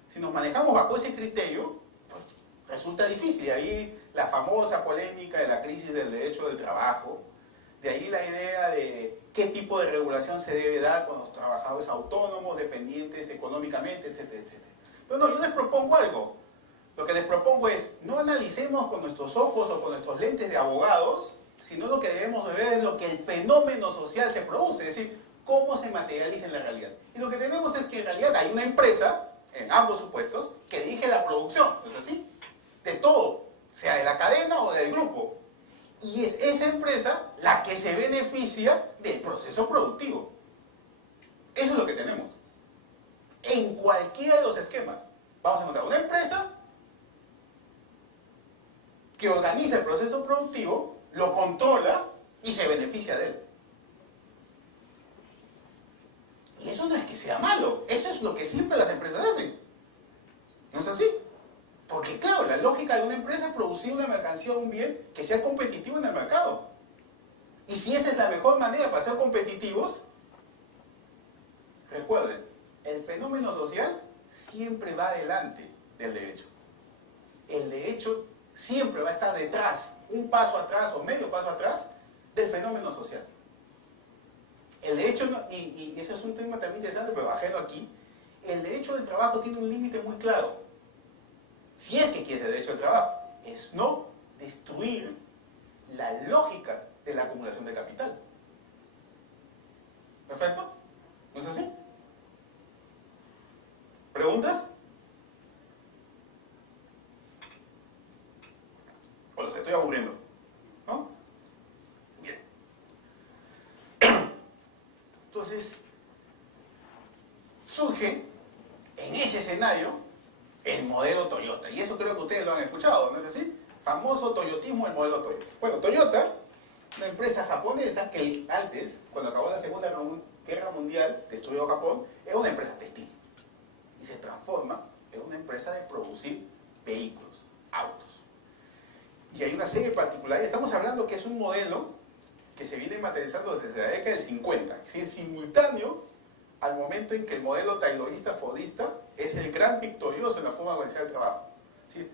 Si nos manejamos bajo ese criterio, pues resulta difícil. De ahí la famosa polémica de la crisis del derecho del trabajo, de ahí la idea de qué tipo de regulación se debe dar con los trabajadores autónomos, dependientes económicamente, etcétera, etcétera. Pero no, yo les propongo algo. Lo que les propongo es, no analicemos con nuestros ojos o con nuestros lentes de abogados, sino lo que debemos ver es lo que el fenómeno social se produce, es decir, cómo se materializa en la realidad. Y lo que tenemos es que en realidad hay una empresa, en ambos supuestos, que dirige la producción, ¿no es así? De todo, sea de la cadena o del grupo. Y es esa empresa la que se beneficia del proceso productivo. Eso es lo que tenemos. En cualquiera de los esquemas, vamos a encontrar una empresa que organiza el proceso productivo, lo controla y se beneficia de él. Y eso no es que sea malo, eso es lo que siempre las empresas hacen. ¿No es así? Porque claro, la lógica de una empresa es producir una mercancía o un bien que sea competitivo en el mercado. Y si esa es la mejor manera para ser competitivos, recuerden, el fenómeno social siempre va delante del derecho. El derecho siempre va a estar detrás, un paso atrás o medio paso atrás del fenómeno social. El derecho, y eso es un tema también interesante, pero ajeno aquí, el derecho del trabajo tiene un límite muy claro. Si es que quiere el derecho del trabajo, es no destruir la lógica de la acumulación de capital. ¿Perfecto? ¿No es así? ¿Preguntas? estoy aburriendo, ¿no? Bien. Entonces, surge en ese escenario el modelo Toyota. Y eso creo que ustedes lo han escuchado, ¿no es así? Famoso toyotismo, el modelo Toyota. Bueno, Toyota, una empresa japonesa que antes, cuando acabó la Segunda Guerra Mundial, destruyó Japón, era una empresa textil. Y se transforma en una empresa de producir vehículos, autos. Y hay una serie particular. Estamos hablando que es un modelo que se viene materializando desde la década del 50. Es decir, simultáneo al momento en que el modelo taylorista-fordista es el gran victorioso en la forma de organizar el trabajo. ¿Sí?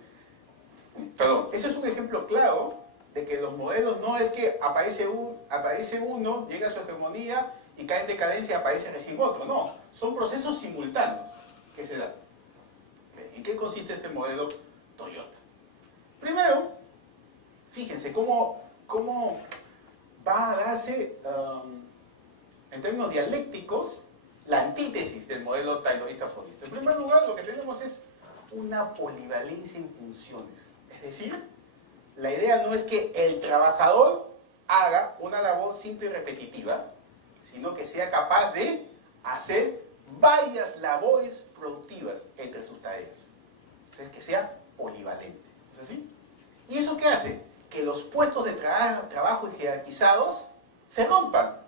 Perdón, ese es un ejemplo claro de que los modelos no es que aparece uno, llega a su hegemonía y cae en decadencia y aparece recién otro. No, son procesos simultáneos que se dan. ¿En qué consiste este modelo Toyota? Primero, fíjense cómo va a darse, en términos dialécticos, la antítesis del modelo taylorista-fordista. En primer lugar, lo que tenemos es una polivalencia en funciones. Es decir, la idea no es que el trabajador haga una labor simple y repetitiva, sino que sea capaz de hacer varias labores productivas entre sus tareas. Entonces, que sea polivalente. ¿Es así? ¿Y eso qué hace? Que los puestos de trabajo jerarquizados se rompan.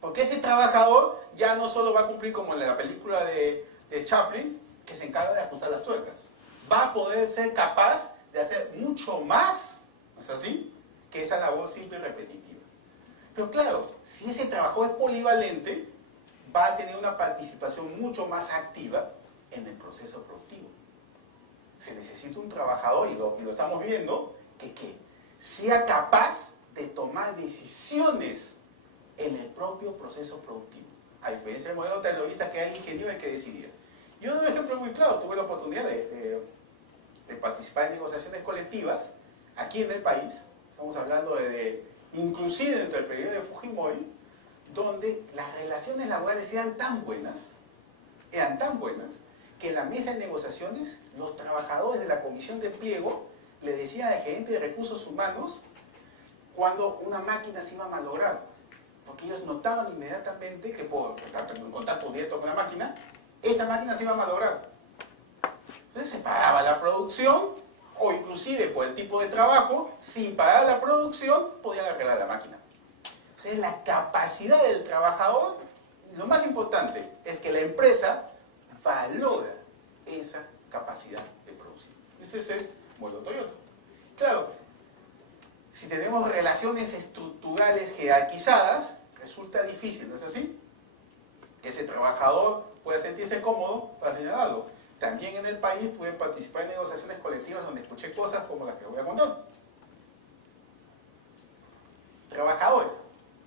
Porque ese trabajador ya no solo va a cumplir como en la película de Chaplin, que se encarga de ajustar las tuercas. Va a poder ser capaz de hacer mucho más, ¿no es así?, que esa labor simple y repetitiva. Pero claro, si ese trabajo es polivalente, va a tener una participación mucho más activa en el proceso productivo. Se necesita un trabajador, y lo estamos viendo, que sea capaz de tomar decisiones en el propio proceso productivo. A diferencia del modelo taylorista, que era el ingeniero el que decidía. Yo doy un ejemplo muy claro. Tuve la oportunidad de participar en negociaciones colectivas aquí en el país. Estamos hablando inclusive dentro del periodo de Fujimori, donde las relaciones laborales eran tan buenas, que en la mesa de negociaciones los trabajadores de la comisión de pliego le decían al gerente de recursos humanos cuando una máquina se iba a malograr. Porque ellos notaban inmediatamente que por estar en contacto directo con la máquina, esa máquina se iba a malograr. Entonces se paraba la producción, o inclusive por el tipo de trabajo, sin parar la producción, podían arreglar la máquina. Entonces la capacidad del trabajador, y lo más importante, es que la empresa valora esa capacidad de producir. Este es el modelo Toyota. Claro, si tenemos relaciones estructurales jerarquizadas, resulta difícil, ¿no es así?, que ese trabajador pueda sentirse cómodo para señalarlo. También en el país pude participar en negociaciones colectivas donde escuché cosas como las que voy a contar. Trabajadores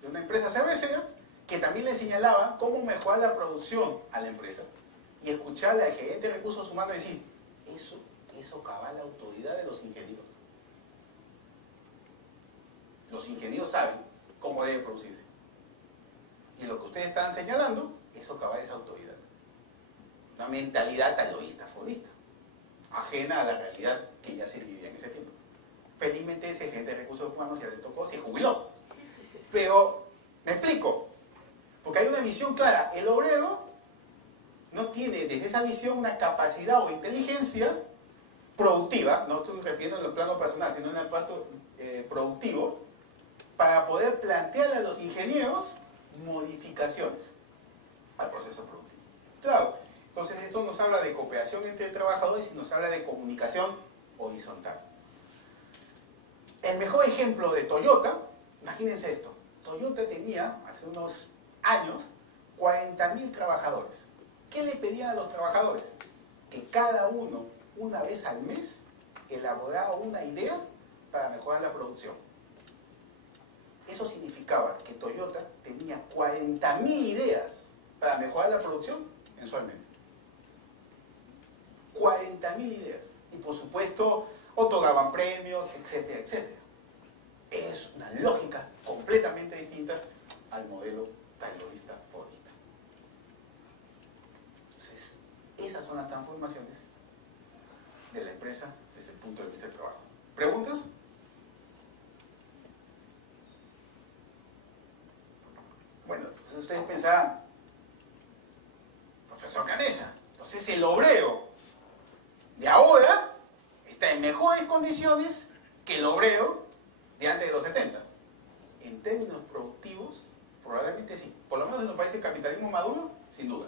de una empresa cervecera que también le señalaban cómo mejorar la producción a la empresa. Y escucharle al gerente de recursos humanos decir, eso cava la autoridad de los ingenieros. Los ingenieros saben cómo debe producirse. Y lo que ustedes están señalando es socavar esa autoridad. Una mentalidad taylorista-fordista, ajena a la realidad que ya se vivía en ese tiempo. Felizmente ese gerente de recursos humanos ya le tocó, se jubiló. Pero, me explico, porque hay una visión clara. El obrero no tiene desde esa visión una capacidad o inteligencia productiva, no estoy refiriendo en el plano personal, sino en el plano productivo, para poder plantearle a los ingenieros modificaciones al proceso productivo. Claro, entonces esto nos habla de cooperación entre trabajadores y nos habla de comunicación horizontal. El mejor ejemplo de Toyota, imagínense esto, Toyota tenía hace unos años 40.000 trabajadores. ¿Qué le pedían a los trabajadores? Que cada uno, una vez al mes, elaborara una idea para mejorar la producción. Eso significaba que Toyota tenía 40.000 ideas para mejorar la producción mensualmente. 40.000 ideas. Y por supuesto, otorgaban premios, etcétera, etcétera. Es una lógica completamente distinta al modelo taylorista-fordista. Entonces, esas son las transformaciones de la empresa desde el punto de vista del trabajo. ¿Preguntas? ustedes pensarán, profesor Canessa, entonces el obrero de ahora está en mejores condiciones que el obrero de antes de los 70. En términos productivos, probablemente sí. Por lo menos en los países del capitalismo maduro, sin duda.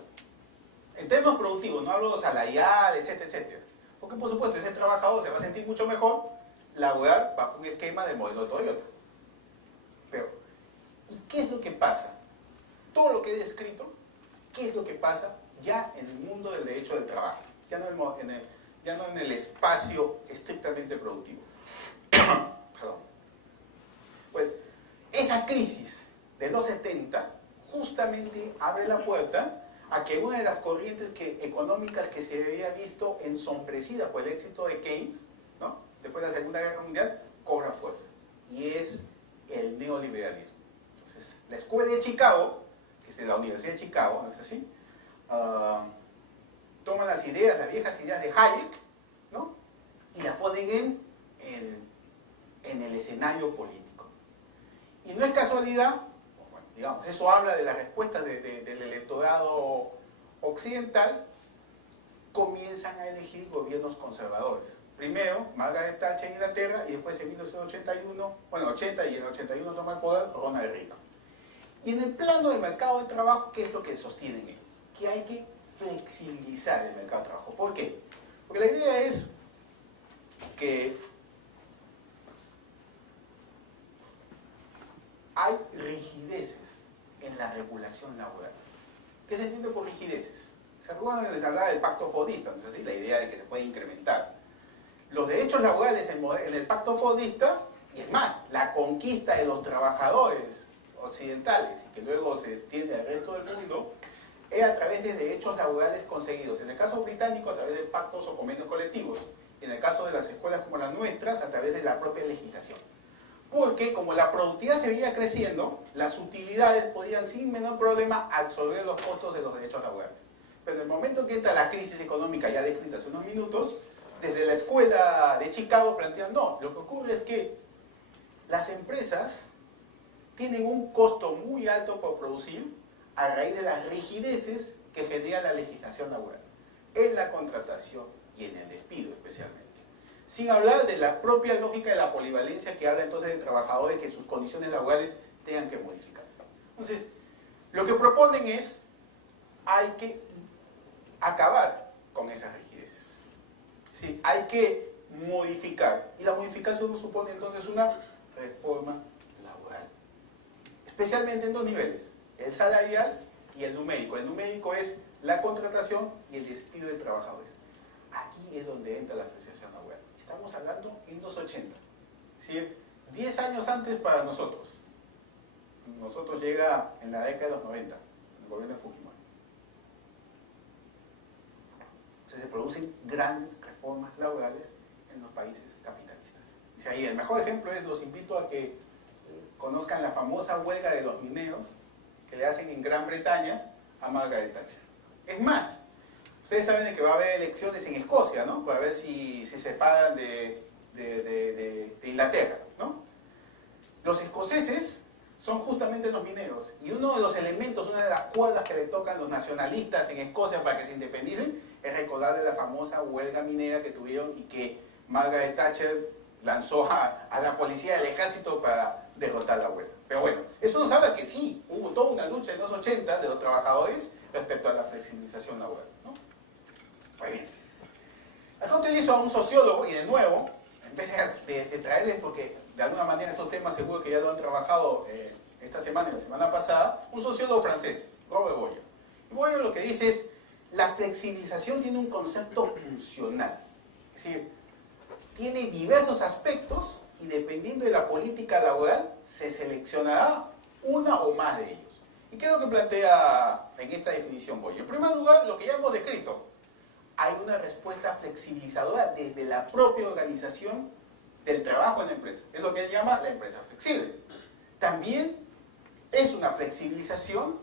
En términos productivos, no hablo salarial, etcétera, etcétera. Porque por supuesto ese trabajador se va a sentir mucho mejor laborar bajo un esquema del modelo Toyota. Pero, ¿y qué es lo que pasa? Todo lo que he descrito, ¿qué es lo que pasa ya en el mundo del derecho del trabajo? Ya no en el espacio estrictamente productivo. Perdón. Pues esa crisis de los 70 justamente abre la puerta a que una de las corrientes económicas que se había visto ensombrecidas por el éxito de Keynes, ¿no?, después de la Segunda Guerra Mundial, cobra fuerza. Y es el neoliberalismo. Entonces, la escuela de Chicago, que es de la Universidad de Chicago, ¿no es así?, toman las viejas ideas de Hayek, ¿no?, y las ponen en el escenario político. Y no es casualidad, bueno, digamos, eso habla de las respuestas del electorado occidental, comienzan a elegir gobiernos conservadores. Primero, Margaret Thatcher en Inglaterra, y después en 1981, bueno, 80 y en el 81 toma el poder Ronald Reagan. Y en el plano del mercado de trabajo, ¿qué es lo que sostienen ellos? Que hay que flexibilizar el mercado de trabajo. ¿Por qué? Porque la idea es que hay rigideces en la regulación laboral. ¿Qué se entiende por rigideces? ¿Se acuerdan que les hablaba del pacto fordista? ¿No es así? La idea de que se puede incrementar los derechos laborales en el pacto fordista, y es más, la conquista de los trabajadores occidentales y que luego se extiende al resto del mundo, es a través de derechos laborales conseguidos. En el caso británico, a través de pactos o convenios colectivos. Y en el caso de las escuelas como las nuestras, a través de la propia legislación. Porque como la productividad seguía creciendo, las utilidades podían sin menor problema absorber los costos de los derechos laborales. Pero en el momento que entra la crisis económica ya descrita hace unos minutos, desde la escuela de Chicago plantean, no, lo que ocurre es que las empresas tienen un costo muy alto por producir a raíz de las rigideces que genera la legislación laboral, en la contratación y en el despido especialmente. Sin hablar de la propia lógica de la polivalencia que habla entonces de trabajadores que sus condiciones laborales tengan que modificarse. Entonces, lo que proponen es, hay que acabar con esas rigideces. Sí, hay que modificar. Y la modificación supone entonces una reforma laboral. Especialmente en dos niveles, el salarial y el numérico. El numérico es la contratación y el despido de trabajadores. Aquí es donde entra la flexibilización laboral. Estamos hablando en los 80. Es decir, 10 años antes para nosotros. Nosotros llega en la década de los 90, el gobierno de Fujimori. Se producen grandes reformas laborales en los países capitalistas. Y ahí el mejor ejemplo es, los invito a que conozcan la famosa huelga de los mineros que le hacen en Gran Bretaña a Margaret Thatcher. Es más, ustedes saben que va a haber elecciones en Escocia, ¿no?, para ver si se separan de Inglaterra, ¿no? Los escoceses son justamente los mineros, y uno de los elementos, una de las cuerdas que le tocan los nacionalistas en Escocia para que se independicen, es recordarle la famosa huelga minera que tuvieron y que Margaret Thatcher lanzó a la policía del ejército para derrotar la huelga. Pero bueno, eso nos habla que sí, hubo toda una lucha en los 80 de los trabajadores respecto a la flexibilización laboral, ¿no? Muy bien. Acá utilizo a un sociólogo, y de nuevo, en vez de traerles, porque de alguna manera estos temas seguro que ya lo han trabajado esta semana y la semana pasada, un sociólogo francés, Robert Boyer. Y Boyer lo que dice es, la flexibilización tiene un concepto funcional. Es decir, tiene diversos aspectos y dependiendo de la política laboral se seleccionará una o más de ellos. ¿Y qué es lo que plantea en esta definición Boyer? En primer lugar, lo que ya hemos descrito. Hay una respuesta flexibilizadora desde la propia organización del trabajo en la empresa. Es lo que él llama la empresa flexible. También es una flexibilización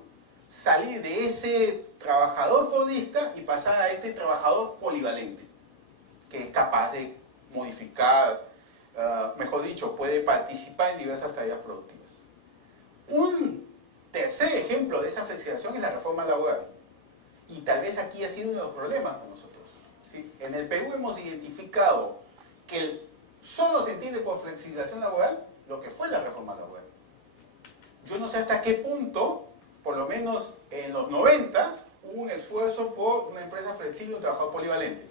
salir de ese trabajador fordista y pasar a este trabajador polivalente, que es capaz de modificar, mejor dicho, puede participar en diversas tareas productivas. Un tercer ejemplo de esa flexibilización es la reforma laboral. Y tal vez aquí ha sido uno de los problemas con nosotros. ¿Sí? En el Perú hemos identificado que solo se entiende por flexibilización laboral lo que fue la reforma laboral. Yo no sé hasta qué punto, por lo menos en los 90, hubo un esfuerzo por una empresa flexible y un trabajador polivalente.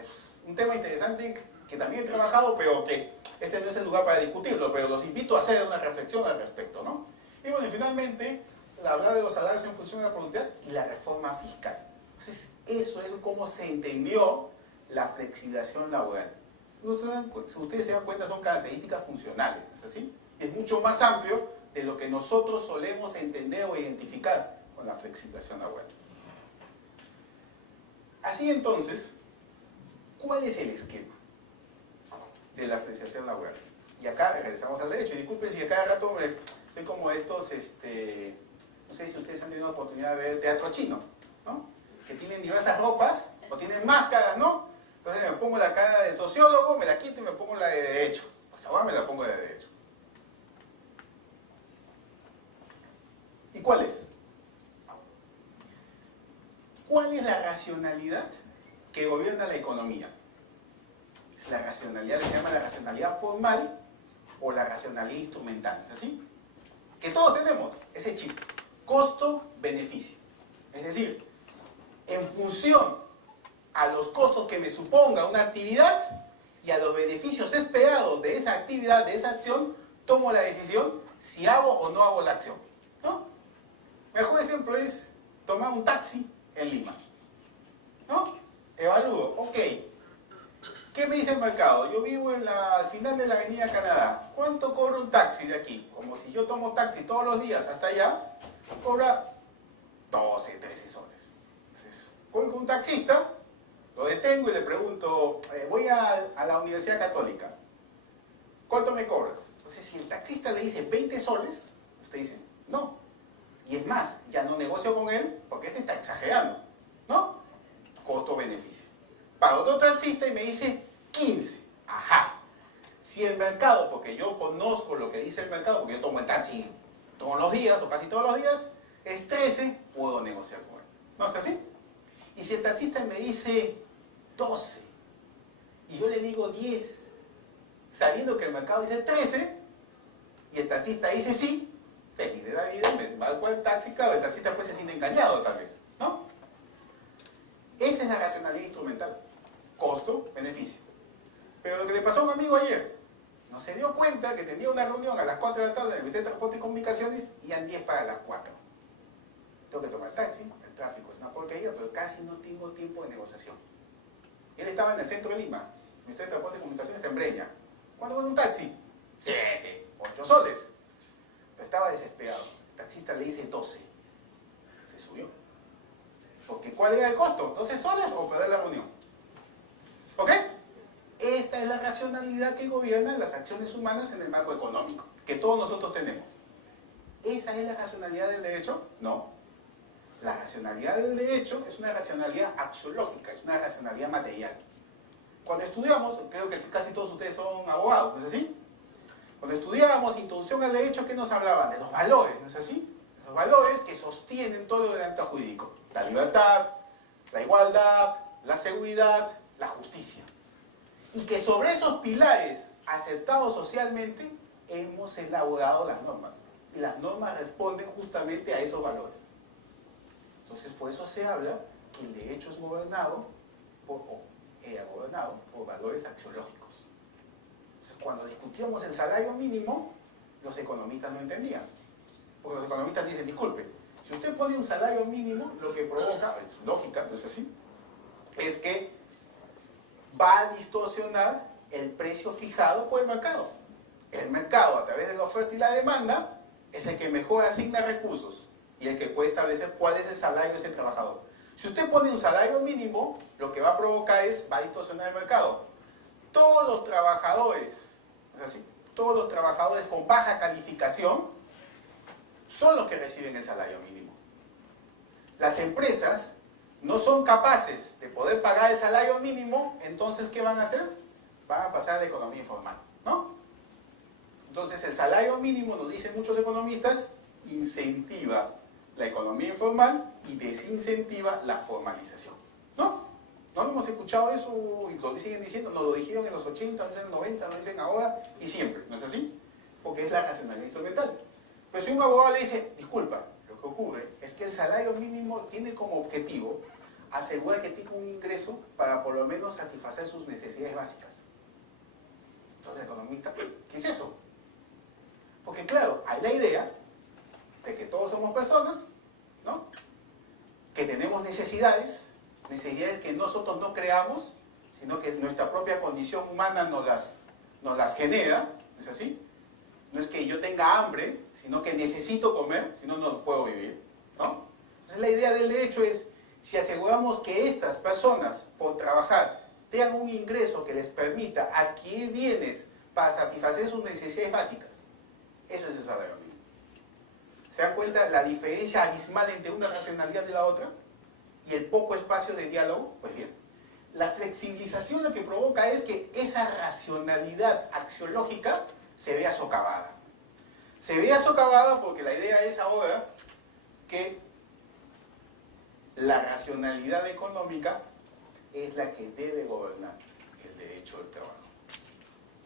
Es un tema interesante que también he trabajado, pero que este no es el lugar para discutirlo, pero los invito a hacer una reflexión al respecto, ¿no? Y bueno, y finalmente, hablar de los salarios en función de la productividad y la reforma fiscal. Entonces, eso es cómo se entendió la flexibilización laboral. Si ustedes se dan cuenta, son características funcionales, ¿es así? Es mucho más amplio de lo que nosotros solemos entender o identificar con la flexibilización laboral. Así entonces, ¿cuál es el esquema de la flexibilización laboral? Y acá regresamos al derecho. Y disculpen si a cada rato soy como estos, no sé si ustedes han tenido la oportunidad de ver teatro chino, ¿no? Que tienen diversas ropas, o tienen máscaras, ¿no? Entonces me pongo la cara de sociólogo, me la quito y me pongo la de derecho. Pues ahora me la pongo de derecho. ¿Y cuál es? ¿Cuál es la racionalidad que gobierna la economía? Es la racionalidad que se llama la racionalidad formal o la racionalidad instrumental, ¿es así? Que todos tenemos ese chip, costo-beneficio. Es decir, en función a los costos que me suponga una actividad y a los beneficios esperados de esa actividad, de esa acción, tomo la decisión si hago o no hago la acción, ¿no? Mejor ejemplo es tomar un taxi en Lima, ¿no? Evalúo, ok, ¿qué me dice el mercado? Yo vivo al final de la avenida Canadá. ¿Cuánto cobra un taxi de aquí? Como si yo tomo taxi todos los días hasta allá, cobra 12, 13 soles. Entonces, voy con un taxista, lo detengo y le pregunto, voy a la Universidad Católica, ¿cuánto me cobras? Entonces, si el taxista le dice 20 soles, usted dice, no. Y es más, ya no negocio con él porque este está exagerando, ¿no? Costo-beneficio. Para otro taxista y me dice 15. Ajá. Si el mercado, porque yo conozco lo que dice el mercado, porque yo tomo el taxi todos los días o casi todos los días, es 13, puedo negociar con él. ¿No es así? Y si el taxista me dice 12 y yo le digo 10, sabiendo que el mercado dice 13 y el taxista dice sí, feliz de la vida, me va con el taxi, claro, el taxista pues se siente engañado tal vez, ¿no? Esa es la racionalidad instrumental. Costo-beneficio. Pero lo que le pasó a un amigo ayer, no se dio cuenta que tenía una reunión a las 4 de la tarde en el Ministerio de Transporte y Comunicaciones y eran 10 para las 4. Tengo que tomar taxi, el tráfico es una porquería, pero casi no tengo tiempo de negociación. Él estaba en el centro de Lima, el Ministerio de Transporte y Comunicaciones está en Breña. ¿Cuánto cuesta un taxi? 7, 8 soles. Pero estaba desesperado. El taxista le dice 12. Se subió. Porque ¿cuál era el costo? ¿12 soles o perder la reunión? ¿Ok? Esta es la racionalidad que gobierna las acciones humanas en el marco económico, que todos nosotros tenemos. ¿Esa es la racionalidad del derecho? No. La racionalidad del derecho es una racionalidad axiológica, es una racionalidad material. Cuando estudiamos, creo que casi todos ustedes son abogados, ¿no es así? Cuando estudiábamos introducción al derecho, ¿qué nos hablaban? De los valores, ¿no es así? Los valores que sostienen todo el ordenamiento jurídico. La libertad, la igualdad, la seguridad, la justicia. Y que sobre esos pilares aceptados socialmente hemos elaborado las normas. Y las normas responden justamente a esos valores. Entonces, por eso se habla que el derecho es gobernado era gobernado por valores axiológicos. Entonces, cuando discutíamos el salario mínimo, los economistas no entendían. Porque los economistas dicen, disculpe, si usted pone un salario mínimo, lo que provoca, es lógica, entonces así, es que va a distorsionar el precio fijado por el mercado. El mercado, a través de la oferta y la demanda, es el que mejor asigna recursos y el que puede establecer cuál es el salario de ese trabajador. Si usted pone un salario mínimo, lo que va a provocar va a distorsionar el mercado. Todos los trabajadores, es así, todos los trabajadores con baja calificación son los que reciben el salario mínimo. Las empresas no son capaces de poder pagar el salario mínimo, entonces ¿qué van a hacer? Van a pasar a la economía informal, ¿no? Entonces el salario mínimo, nos dicen muchos economistas, incentiva la economía informal y desincentiva la formalización. ¿No? ¿No hemos escuchado eso y lo siguen diciendo? Nos lo dijeron en los 80, nos dicen en los 90, nos dicen ahora y siempre. ¿No es así? Porque es la racionalidad instrumental. Pero si un abogado le dice, disculpa, lo que ocurre es que el salario mínimo tiene como objetivo asegurar que tenga un ingreso para por lo menos satisfacer sus necesidades básicas. Entonces el economista, ¿qué es eso? Porque claro, hay la idea de que todos somos personas, ¿no? Que tenemos necesidades que nosotros no creamos, sino que nuestra propia condición humana nos las genera, ¿no es así? No es que yo tenga hambre, sino que necesito comer, si no, no puedo vivir, ¿no? Entonces la idea del derecho es, si aseguramos que estas personas, por trabajar, tengan un ingreso que les permita adquirir bienes para satisfacer sus necesidades básicas, eso es el salario mínimo. ¿Se dan cuenta la diferencia abismal entre una racionalidad y la otra? Y el poco espacio de diálogo. Pues bien, la flexibilización lo que provoca es que esa racionalidad axiológica se vea socavada. Se vea socavada porque la idea es ahora que la racionalidad económica es la que debe gobernar el derecho del trabajo.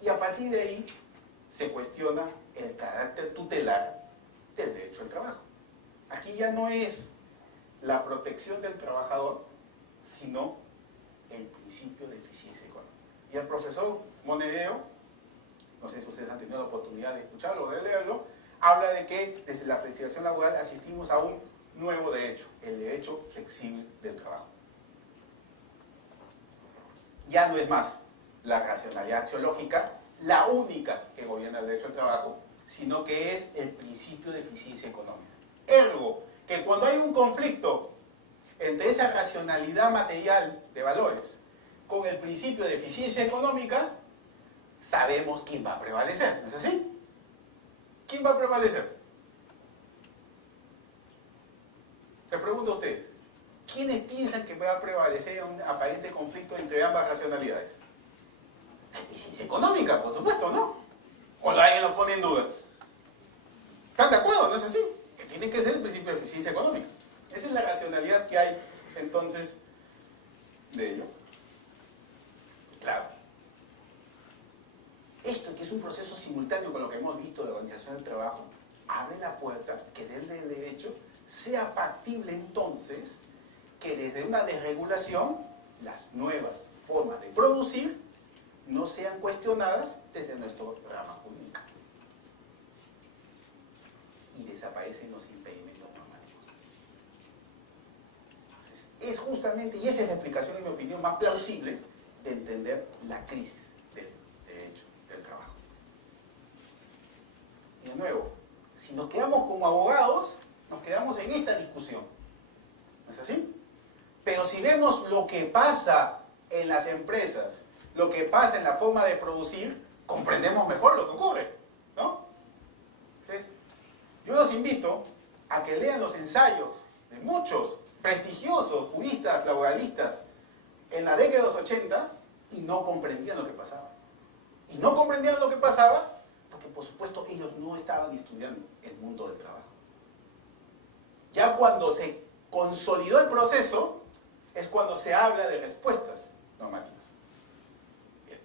Y a partir de ahí se cuestiona el carácter tutelar del derecho al trabajo. Aquí ya no es la protección del trabajador, sino el principio de eficiencia económica. Y el profesor Monedero, no sé si ustedes han tenido la oportunidad de escucharlo o de leerlo, habla de que desde la flexibilización laboral asistimos a un nuevo derecho, el derecho flexible del trabajo. Ya no es más la racionalidad axiológica la única que gobierna el derecho al trabajo, sino que es el principio de eficiencia económica. Ergo, que cuando hay un conflicto entre esa racionalidad material de valores con el principio de eficiencia económica, sabemos quién va a prevalecer, ¿no es así? ¿Quién va a prevalecer? Les pregunto a ustedes, ¿quiénes piensan que va a prevalecer un aparente conflicto entre ambas racionalidades? La eficiencia económica, por supuesto, ¿no? ¿O alguien lo pone en duda? ¿Están de acuerdo? ¿No es así? Que tiene que ser el principio de eficiencia económica. Esa es la racionalidad que hay, entonces, de ello. Claro. Esto, que es un proceso simultáneo con lo que hemos visto de la organización del trabajo, abre la puerta que desde el derecho sea factible entonces que desde una desregulación las nuevas formas de producir no sean cuestionadas desde nuestro rama jurídica. Y desaparecen los impedimentos normativos. Entonces, es justamente, y esa es la explicación, en mi opinión, más plausible de entender la crisis del derecho del trabajo. Y de nuevo, si nos quedamos como abogados, nos quedamos en esta discusión. ¿No es así? Pero si vemos lo que pasa en las empresas, lo que pasa en la forma de producir, comprendemos mejor lo que ocurre, ¿no? Entonces, yo los invito a que lean los ensayos de muchos prestigiosos juristas laboralistas en la década de los 80 y no comprendían lo que pasaba. Y no comprendían lo que pasaba porque, por supuesto, ellos no estaban estudiando el mundo del trabajo. Ya cuando se consolidó el proceso, es cuando se habla de respuestas normativas. Bien.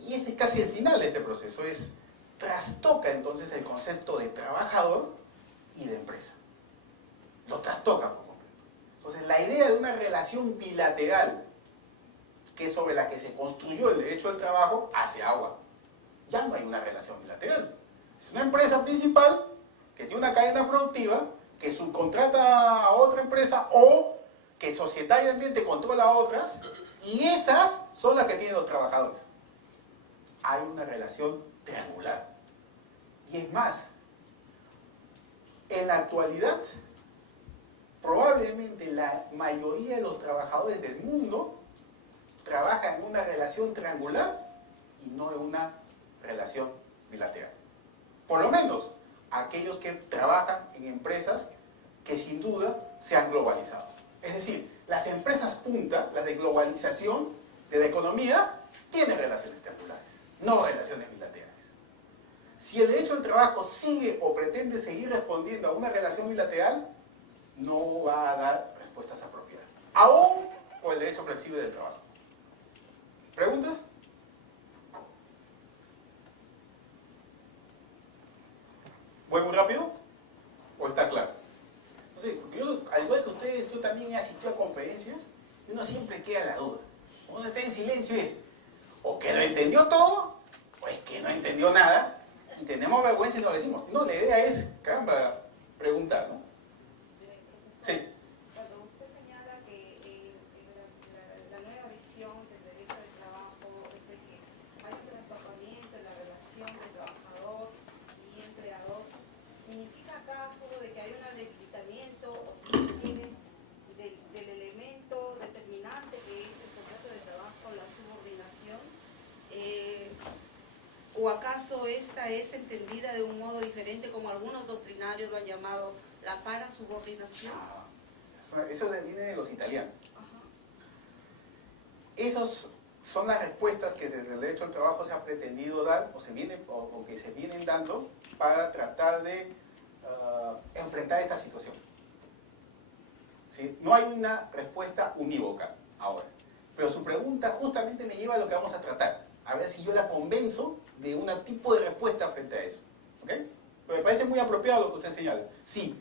Y este es casi el final de este proceso, trastoca entonces el concepto de trabajador y de empresa. Lo trastoca por completo. Entonces la idea de una relación bilateral, que es sobre la que se construyó el derecho del trabajo, hace agua. Ya no hay una relación bilateral. Es una empresa principal que tiene una cadena productiva, que subcontrata a otra empresa o que societariamente controla a otras, y esas son las que tienen los trabajadores. Hay una relación triangular. Y es más, en la actualidad, probablemente la mayoría de los trabajadores del mundo trabajan en una relación triangular y no en una relación bilateral. Por lo menos aquellos que trabajan en empresas que sin duda se han globalizado. Es decir, las empresas punta, las de globalización de la economía, tienen relaciones triangulares, no relaciones bilaterales. Si el derecho del trabajo sigue o pretende seguir respondiendo a una relación bilateral, no va a dar respuestas apropiadas, aún con el derecho flexible del trabajo. ¿Preguntas? ¿Voy muy rápido? ¿O está claro? No sé, porque yo, al igual que ustedes, yo también he asistido a conferencias y uno siempre queda en la duda. Uno está en silencio es o que lo entendió todo, o es que no entendió nada, y tenemos vergüenza y no lo decimos. No, la idea es, caramba, preguntar, ¿no? Sí. Cuando usted señala que la nueva visión del derecho del trabajo es de que hay un trastornamiento en la relación del trabajador y empleador, ¿significa acaso de que hay un debilitamiento o si tiene del elemento determinante que es el contrato de trabajo, la subordinación? ¿O acaso esta es entendida de un modo diferente, como algunos doctrinarios lo han llamado la parasubordinación? Eso viene de los italianos. Ajá. Esas son las respuestas que desde el derecho al trabajo se ha pretendido dar o que se vienen dando para tratar de enfrentar esta situación. ¿Sí? No hay una respuesta unívoca ahora, pero su pregunta justamente me lleva a lo que vamos a tratar, a ver si yo la convenzo de un tipo de respuesta frente a eso. ¿Ok? Pero me parece muy apropiado lo que usted señala. Sí,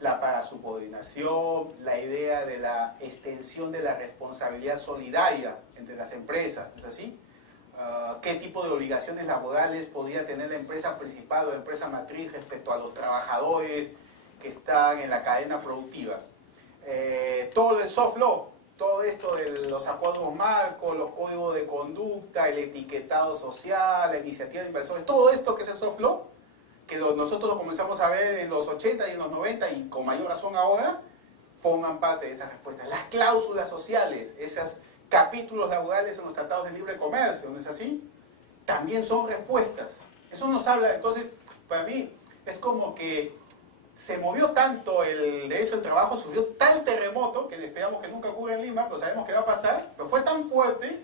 la parasubordinación, la idea de la extensión de la responsabilidad solidaria entre las empresas, ¿no es así? ¿Qué tipo de obligaciones laborales podría tener la empresa principal o la empresa matriz respecto a los trabajadores que están en la cadena productiva? Todo el soft law, todo esto de los acuerdos marcos, los códigos de conducta, el etiquetado social, la iniciativa de inversores, todo esto que es el soft law, que nosotros lo comenzamos a ver en los 80 y en los 90 y con mayor razón ahora, forman parte de esas respuestas. Las cláusulas sociales, esos capítulos laborales en los tratados de libre comercio, ¿no es así? También son respuestas. Eso nos habla, entonces, para mí, es como que se movió tanto el derecho al trabajo, subió tal terremoto, que esperamos que nunca ocurra en Lima, pero sabemos que va a pasar, pero fue tan fuerte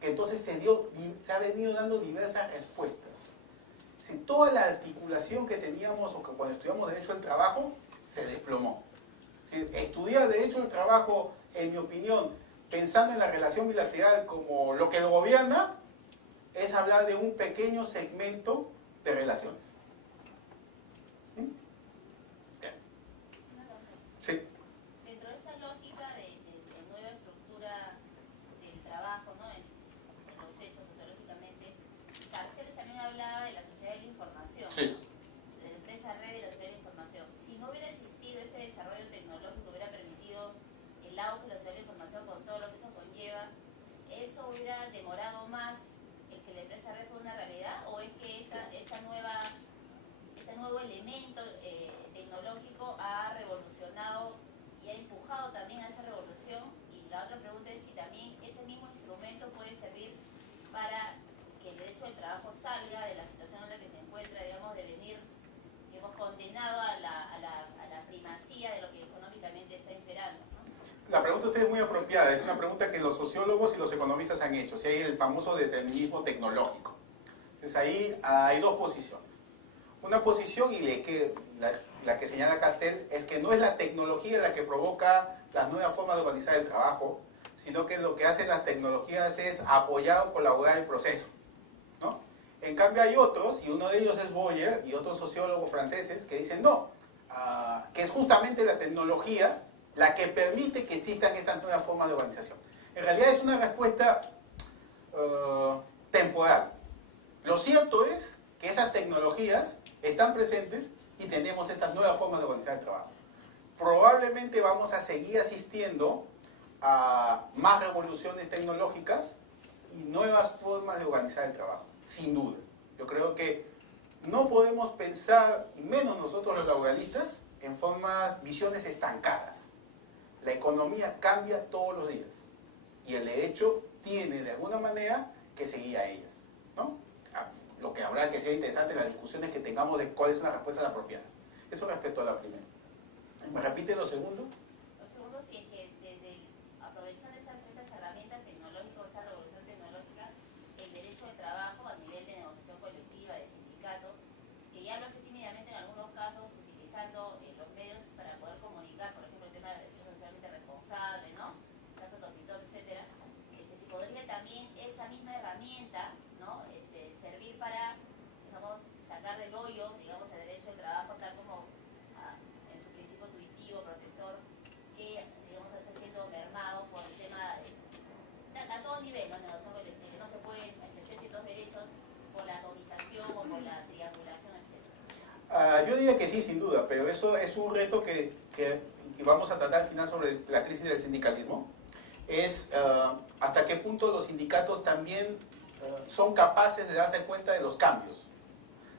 que entonces se ha venido dando diversas respuestas. Si toda la articulación que teníamos o que cuando estudiamos derecho al trabajo se desplomó. Si estudiar derecho al trabajo, en mi opinión, pensando en la relación bilateral como lo que lo gobierna, es hablar de un pequeño segmento de relaciones. Sí. Dentro de esa lógica de nueva estructura del trabajo, ¿no? en los hechos sociológicamente, Carceles también hablaba de la sociedad de la información, Sí. de la empresa red de la sociedad de la información. Si no hubiera existido este desarrollo tecnológico, hubiera permitido el auge de la sociedad de la información con todo lo que eso conlleva, ¿eso hubiera demorado más el que la empresa red fuera una realidad? ¿O es que este nuevo elemento tecnológico ha revolucionado y ha empujado también a esa revolución? Y la otra pregunta es si también ese mismo instrumento puede servir para que el derecho del trabajo salga de la situación en la que se encuentra, digamos, de venir, digamos, condenado a la primacía de lo que económicamente está imperando, ¿no? La pregunta de usted es muy apropiada, es una pregunta que los sociólogos y los economistas han hecho, si hay el famoso determinismo tecnológico. Entonces ahí hay dos posiciones. Una posición, y la que señala Castel, es que no es la tecnología la que provoca las nuevas formas de organizar el trabajo, sino que lo que hacen las tecnologías es apoyar o colaborar el proceso, ¿no? En cambio hay otros, y uno de ellos es Boyer y otros sociólogos franceses, que dicen no, que es justamente la tecnología la que permite que existan estas nuevas formas de organización. En realidad es una respuesta temporal. Lo cierto es que esas tecnologías están presentes y tenemos estas nuevas formas de organizar el trabajo. Probablemente vamos a seguir asistiendo a más revoluciones tecnológicas y nuevas formas de organizar el trabajo, sin duda. Yo creo que no podemos pensar, y menos nosotros los laboralistas, en visiones estancadas. La economía cambia todos los días y el derecho tiene de alguna manera que seguir a ellas, ¿no? Lo que habrá que ser interesante en las discusiones que tengamos de cuáles son las respuestas apropiadas. Eso respecto a la primera. ¿Me repite lo segundo? Lo segundo, si es que aprovechando estas herramientas tecnológicas, esta revolución tecnológica, el derecho de trabajo a nivel de negociación colectiva, de sindicatos, herramienta, ¿no? Servir para, digamos, sacar del hoyo, digamos, el derecho al trabajo, tal como en su principio intuitivo, protector, que, digamos, está siendo mermado por el tema a todo nivel, ¿no? Negociación colectiva, que no se pueden ejercer ciertos derechos por la atomización o por la triangulación, etc. Yo diría que sí, sin duda, pero eso es un reto que vamos a tratar al final sobre la crisis del sindicalismo. Es hasta qué punto los sindicatos también son capaces de darse cuenta de los cambios.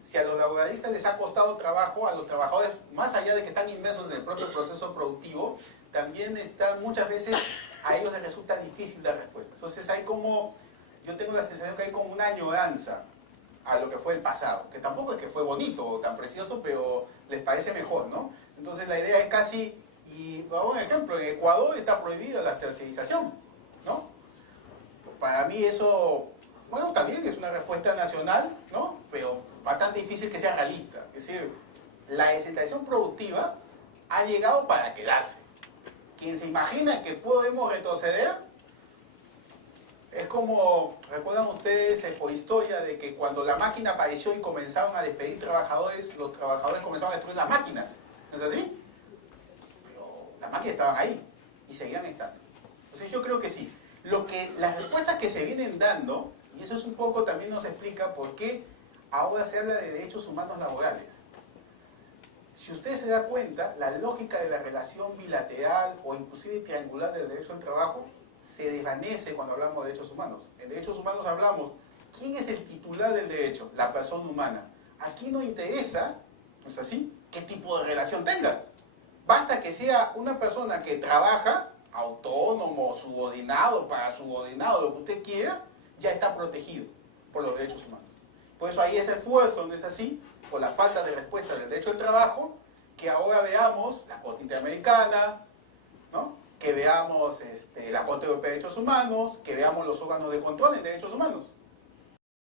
Si a los laboralistas les ha costado trabajo, a los trabajadores, más allá de que están inmersos en el propio proceso productivo, también muchas veces a ellos les resulta difícil dar respuesta. Entonces yo tengo la sensación que hay como una añoranza a lo que fue el pasado, que tampoco es que fue bonito o tan precioso, pero les parece mejor, ¿no? Entonces la idea es casi, y hago un ejemplo, en Ecuador está prohibida la tercerización, ¿no? Para mí eso, bueno, también es una respuesta nacional, ¿no? Pero bastante difícil que sea realista. Es decir, la descentralización productiva ha llegado para quedarse. Quien se imagina que podemos retroceder, es como, ¿recuerdan ustedes por historia de que cuando la máquina apareció y comenzaron a despedir trabajadores, los trabajadores comenzaron a destruir las máquinas? ¿No es así? Pero las máquinas estaban ahí y seguían estando. Entonces yo creo que sí. Las respuestas que se vienen dando, y eso es un poco también nos explica por qué ahora se habla de derechos humanos laborales. Si usted se da cuenta, la lógica de la relación bilateral o inclusive triangular del derecho al trabajo se desvanece cuando hablamos de derechos humanos. En derechos humanos hablamos, ¿quién es el titular del derecho? La persona humana. Aquí no interesa, ¿no es así?, qué tipo de relación tenga. Basta que sea una persona que trabaja, autónomo, subordinado, para subordinado, lo que usted quiera, ya está protegido por los derechos humanos. Por eso hay ese esfuerzo, ¿no es así?, por la falta de respuesta del derecho al trabajo, que ahora veamos la Corte Interamericana, ¿no?, que veamos la Corte Europea de Derechos Humanos, que veamos los órganos de control en derechos humanos.